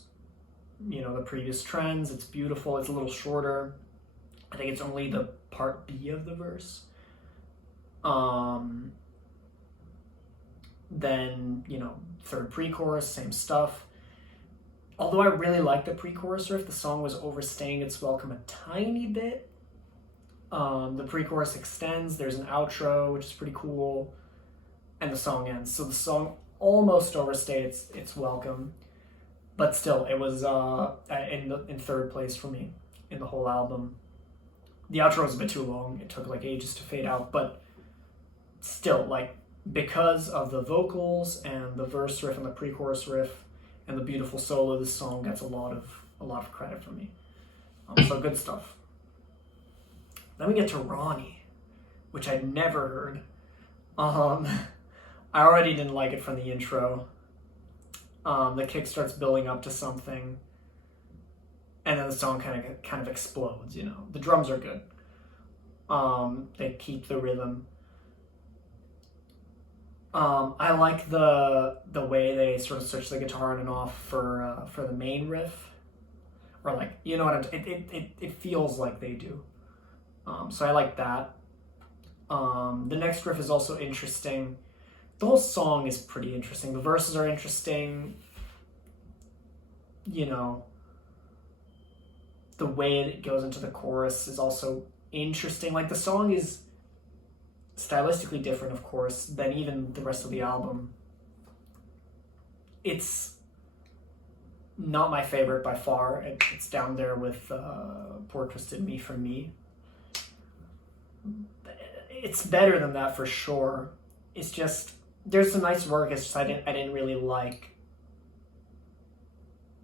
the previous trends. It's beautiful. It's a little shorter. I think it's only the part B of the verse. Then, third pre-chorus, same stuff. Although I really like the pre-chorus riff, the song was overstaying its welcome a tiny bit. The pre-chorus extends. There's an outro, which is pretty cool. And the song ends. So the song almost overstayed its welcome. But still, it was in third place for me in the whole album. The outro was a bit too long. It took like ages to fade out. But still, like, because of the vocals and the verse riff and the pre-chorus riff and the beautiful solo, this song gets a lot of credit from me. So good stuff. Then we get to Ronnie, which I'd never heard. I already didn't like it from the intro. The kick starts building up to something, and then the song kind of explodes. The drums are good. They keep the rhythm. I like the way they sort of switch the guitar on and off for the main riff, or like, it feels like they do. So I like that. The next riff is also interesting. The whole song is pretty interesting. The verses are interesting. The way it goes into the chorus is also interesting. Like, the song is stylistically different, of course, than even the rest of the album. It's not my favorite by far. It's down there with Poor Twisted Me for me. It's better than that for sure. It's just, there's some nice work. It's just I didn't really like.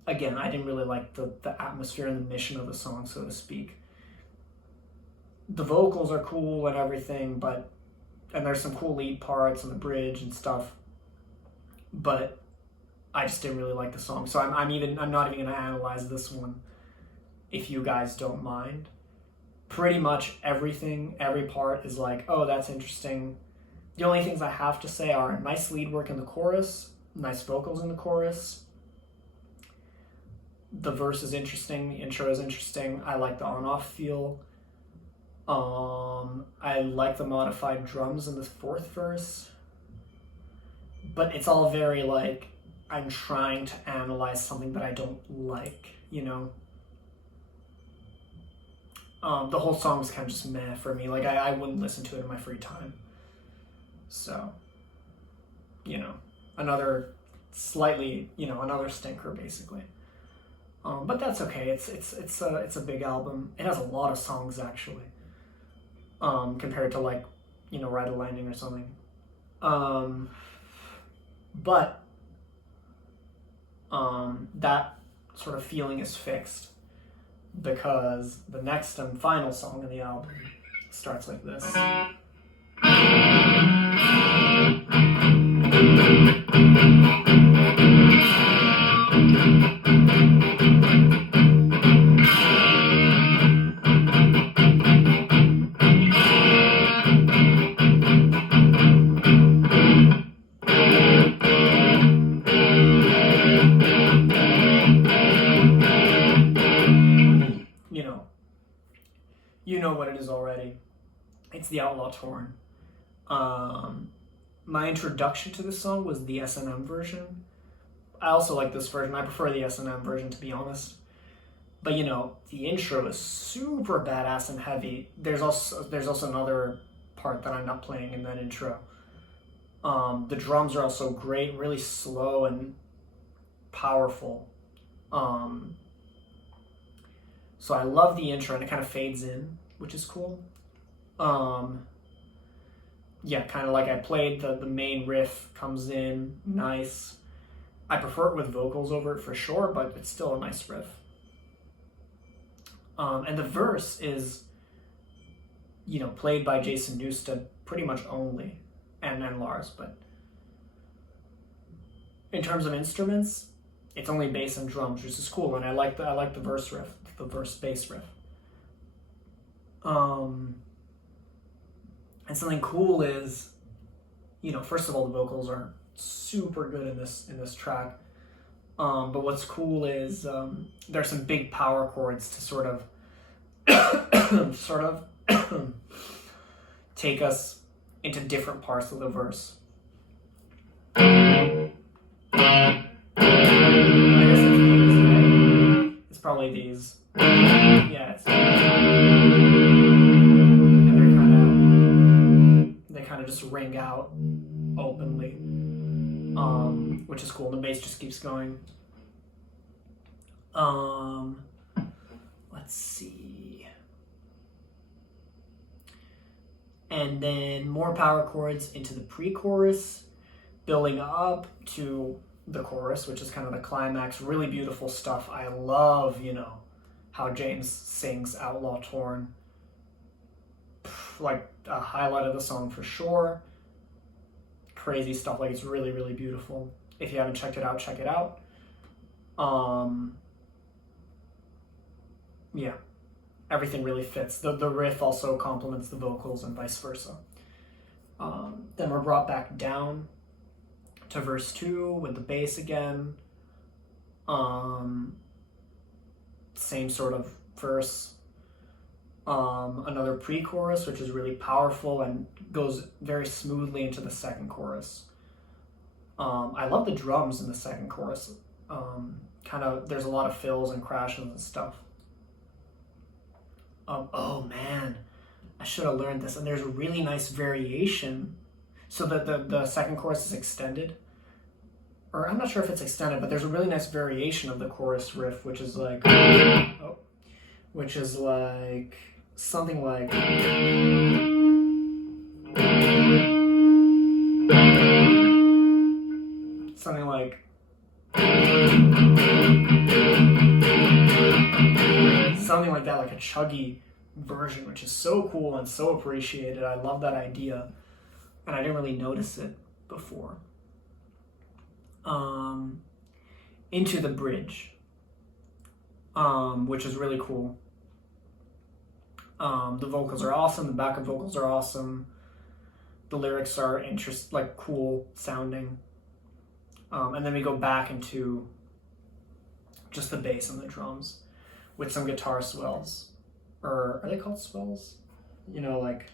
Again, I didn't really like the atmosphere and the mission of the song, so to speak. The vocals are cool and everything, and there's some cool lead parts and the bridge and stuff, but I just didn't really like the song. So I'm not even going to analyze this one, if you guys don't mind. Pretty much everything, every part is like, oh, that's interesting. The only things I have to say are nice lead work in the chorus, nice vocals in the chorus. The verse is interesting, the intro is interesting. I like the on-off feel. I like the modified drums in the fourth verse, but it's all very like I'm trying to analyze something that I don't like, you know. The whole song's kind of just meh for me. Like I wouldn't listen to it in my free time. So, you know, another slightly, you know, another stinker basically. But that's okay. It's a big album. It has a lot of songs actually. Compared to like, you know, Ride the Lightning or something. But that sort of feeling is fixed because the next and final song in the album starts like this. You know what it is already. It's the Outlaw Torn. My introduction to this song was the S&M version. I also like this version. I prefer the S&M version, to be honest. But you know, the intro is super badass and heavy. There's also another part that I'm not playing in that intro. The drums are also great, really slow and powerful. So I love the intro, and it kind of fades in, which is cool. Yeah, kind of like I played, the main riff comes in, nice. I prefer it with vocals over it for sure, but it's still a nice riff. And the verse is, you know, played by Jason Newsted pretty much only, and Lars, but in terms of instruments, it's only bass and drums, which is cool, and I like the verse riff, the verse bass riff. And something cool is, you know, first of all, the vocals are super good in this track. But what's cool is there's some big power chords to sort of take us into different parts of the verse. I guess it's probably these. Yeah, they kind of just ring out openly, which is cool. The bass just keeps going. Let's see. And then more power chords into the pre-chorus, building up to the chorus, which is kind of the climax. Really beautiful stuff. I love, you know, how James sings Outlaw Torn. Like a highlight of the song for sure. Crazy stuff. Like, it's really, really beautiful. If you haven't checked it out, check it out. Yeah, everything really fits. The riff also complements the vocals and vice versa. Then we're brought back down to verse 2 with the bass again. Same sort of verse. Another pre-chorus, which is really powerful and goes very smoothly into the second chorus. I love the drums in the second chorus. There's a lot of fills and crashes and stuff. Oh man, I should have learned this. And there's a really nice variation. So the second chorus is extended. Or I'm not sure if it's extended, but there's a really nice variation of the chorus riff, which is like, something like, something like that, like a chuggy version, which is so cool and so appreciated. I love that idea, and I didn't really notice it before. Into the bridge, which is really cool. The vocals are awesome. The backup vocals are awesome. The lyrics are cool sounding. And then we go back into just the bass and the drums with some guitar swells. Or are they called swells? you know, like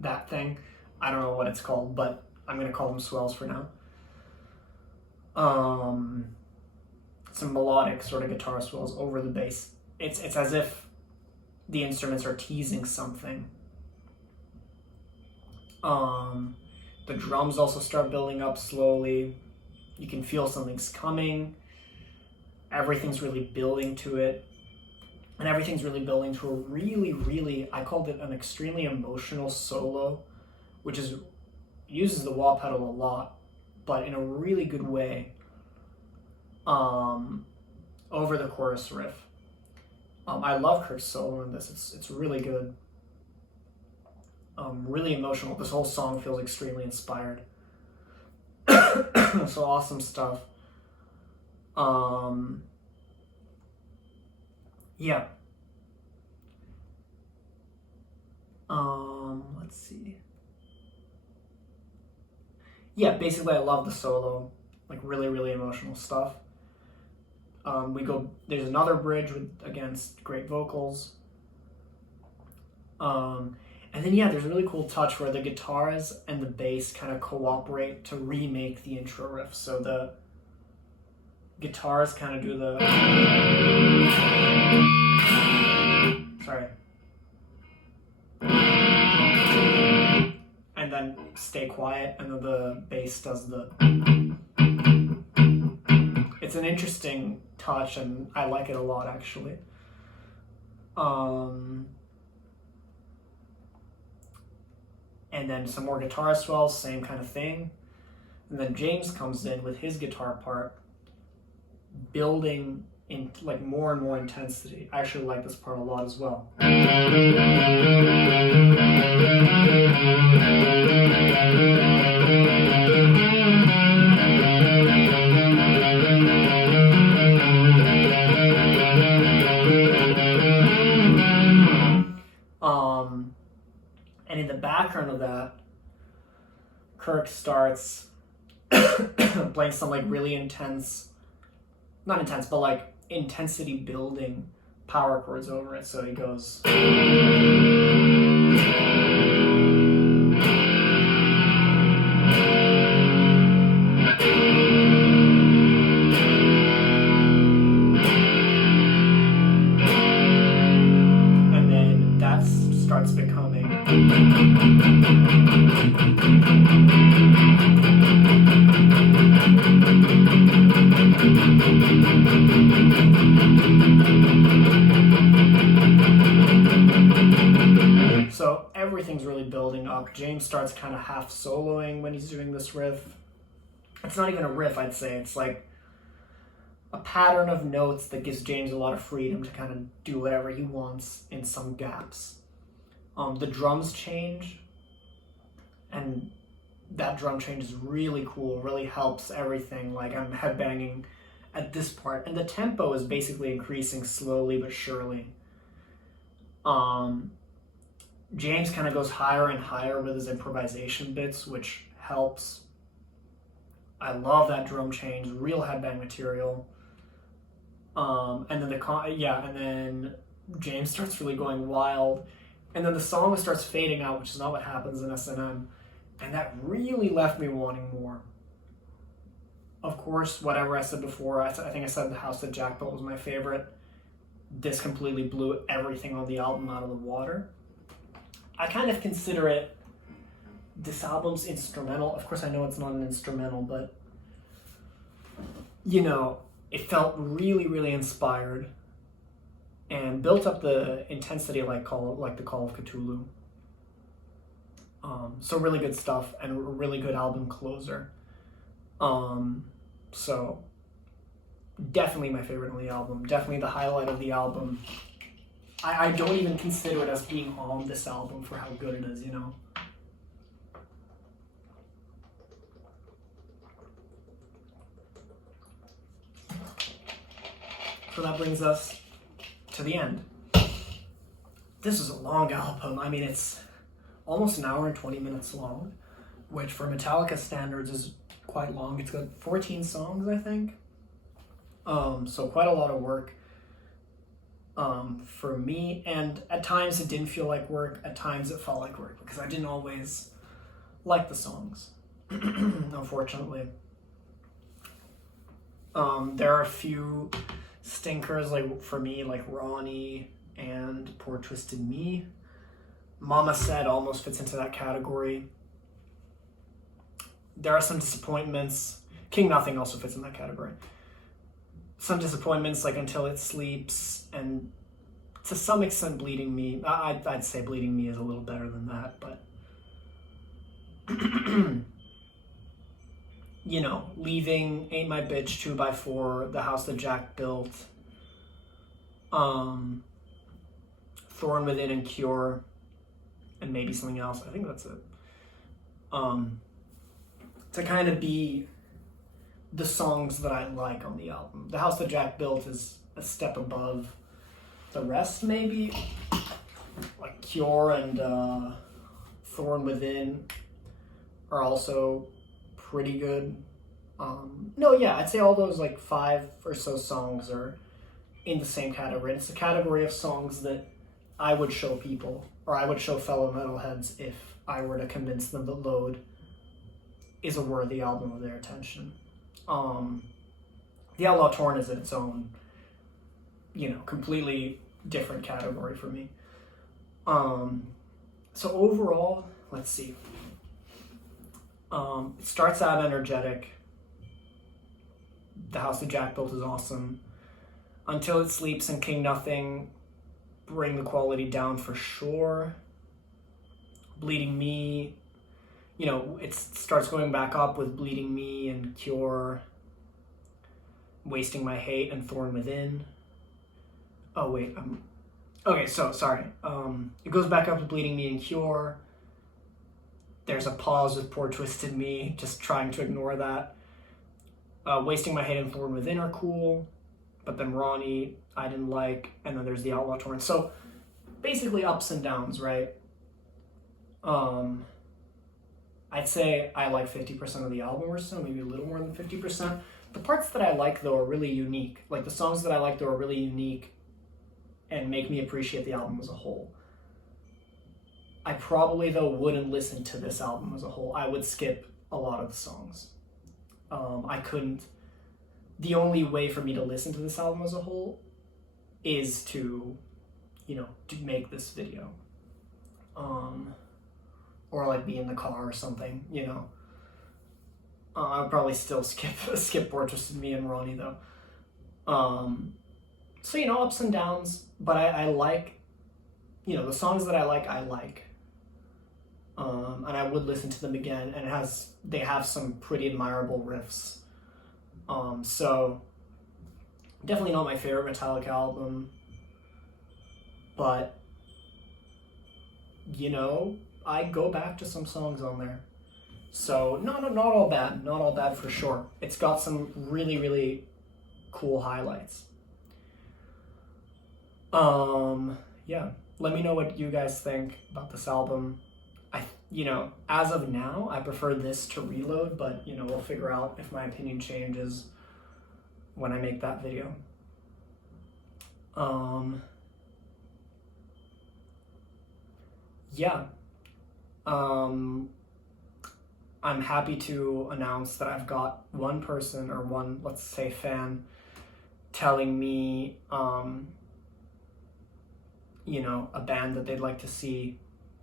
that thing. I don't know what it's called, but I'm gonna call them swells for now. Some melodic sort of guitar swells over the bass. It's as if the instruments are teasing something. The drums also start building up slowly. You can feel something's coming. Everything's really building to it. And everything's really building to a really, I called it an extremely emotional solo, which uses the wah pedal a lot, but in a really good way, over the chorus riff. I love Kirk's solo in this. It's really good. Really emotional. This whole song feels extremely inspired. So awesome stuff. Yeah. Let's see. Yeah, basically I love the solo. Like really emotional stuff. There's another bridge against great vocals. And then yeah, there's a really cool touch where the guitars and the bass kind of cooperate to remake the intro riff. So the guitars kind of do the... Sorry. And then stay quiet, and then the bass does the... It's an interesting touch, and I like it a lot, actually. And then some more guitar swells, same kind of thing. And then James comes in with his guitar part, building in like more and more intensity. I actually like this part a lot as well. And in the background of that, Kirk starts playing some like really not intense, but like intensity building power chords over it. So he goes... And then that starts becoming... So everything's really building up. James starts kind of half soloing when he's doing this riff. It's not even a riff, I'd say. It's like a pattern of notes that gives James a lot of freedom to kind of do whatever he wants in some gaps. The drums change, and that drum change is really cool, really helps everything. Like I'm headbanging at this part, and the tempo is basically increasing slowly but surely. James kind of goes higher and higher with his improvisation bits, which helps. I love that drum change, real headbang material. And then and then James starts really going wild, and then the song starts fading out, which is not what happens in S&M, and that really left me wanting more. Of course, whatever I said before, I think I said The House That Jack Built was my favorite. This completely blew everything on the album out of the water. I kind of consider it this album's instrumental. Of course, I know it's not an instrumental, but you know, it felt really inspired and built up the intensity like the Call of Cthulhu. So really good stuff and a really good album closer. So definitely my favorite on the album. Definitely the highlight of the album. I don't even consider it as being on this album for how good it is, you know? So that brings us to the end. This is a long album. I mean, it's almost an hour and 20 minutes long, which for Metallica standards is quite long. It's got 14 songs, I think. So quite a lot of work. for me, and at times it didn't feel like work, at times it felt like work, because I didn't always like the songs, unfortunately. There are a few stinkers, like for me, like Ronnie and Poor Twisted Me. Mama Said almost fits into that category. There are some disappointments. King Nothing also fits in that category. Some disappointments, like Until It Sleeps, and to some extent Bleeding Me. I'd say Bleeding Me is a little better than that, but you know, Leaving, Ain't My Bitch, 2x4, The House That Jack Built, Thorn Within and Cure, and maybe something else. I think that's it. To kind of be the songs that I like on the album. The House That Jack Built is a step above the rest, maybe. Like Cure and Thorn Within are also pretty good. I'd say all those like 5 or so songs are in the same category. It's a category of songs that I would show people, or I would show fellow metalheads if I were to convince them that Load is a worthy album of their attention. The Outlaw Torn is its own, completely different category for me. So overall, let's see. It starts out energetic. The House That Jack Built is awesome. Until It Sleeps and King Nothing bring the quality down for sure. Bleeding Me, it starts going back up with Bleeding Me and Cure, Wasting My Hate and Thorn Within. Oh wait, okay, so sorry. It goes back up with Bleeding Me and Cure. There's a pause with Poor Twisted Me, just trying to ignore that. Wasting My Hate and Thorn Within are cool, but then Ronnie, I didn't like, and then there's the Outlaw Torn. So basically ups and downs, right? I'd say I like 50% of the album or so, maybe a little more than 50%. The parts that I like, though, are really unique. Like, the songs that I like, though, are really unique and make me appreciate the album as a whole. I probably, though, wouldn't listen to this album as a whole. I would skip a lot of the songs. I couldn't. The only way for me to listen to this album as a whole is to make this video. Or like be in the car or something, I would probably still skip Poor Twisted Me and Ronnie, though. So, ups and downs, but I like, the songs that I like. And I would listen to them again, and they have some pretty admirable riffs. So definitely not my favorite Metallica album, but I go back to some songs on there. So not all bad for sure. It's got some really, really cool highlights. Yeah, let me know what you guys think about this album. As of now, I prefer this to Reload, but, we'll figure out if my opinion changes when I make that video. Yeah. I'm happy to announce that I've got one person, or one, let's say, fan, telling me, a band that they'd like to see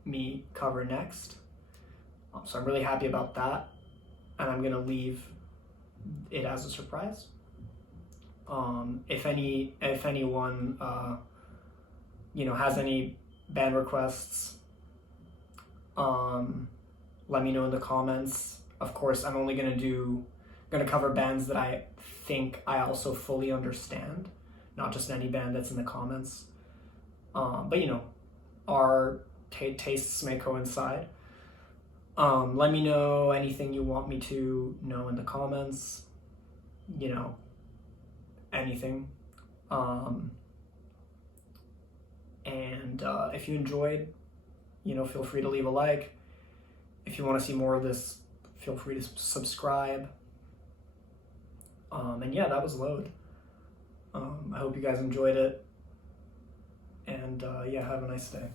me cover next. So I'm really happy about that, and I'm gonna leave it as a surprise. If anyone has any band requests, let me know in the comments. Of course, I'm only gonna cover bands that I think I also fully understand, not just any band that's in the comments. But our tastes may coincide. Let me know anything you want me to know in the comments. Anything. And if you enjoyed, feel free to leave a like. If you want to see more of this, feel free to subscribe. And yeah, that was Load. I hope you guys enjoyed it. yeah, have a nice day.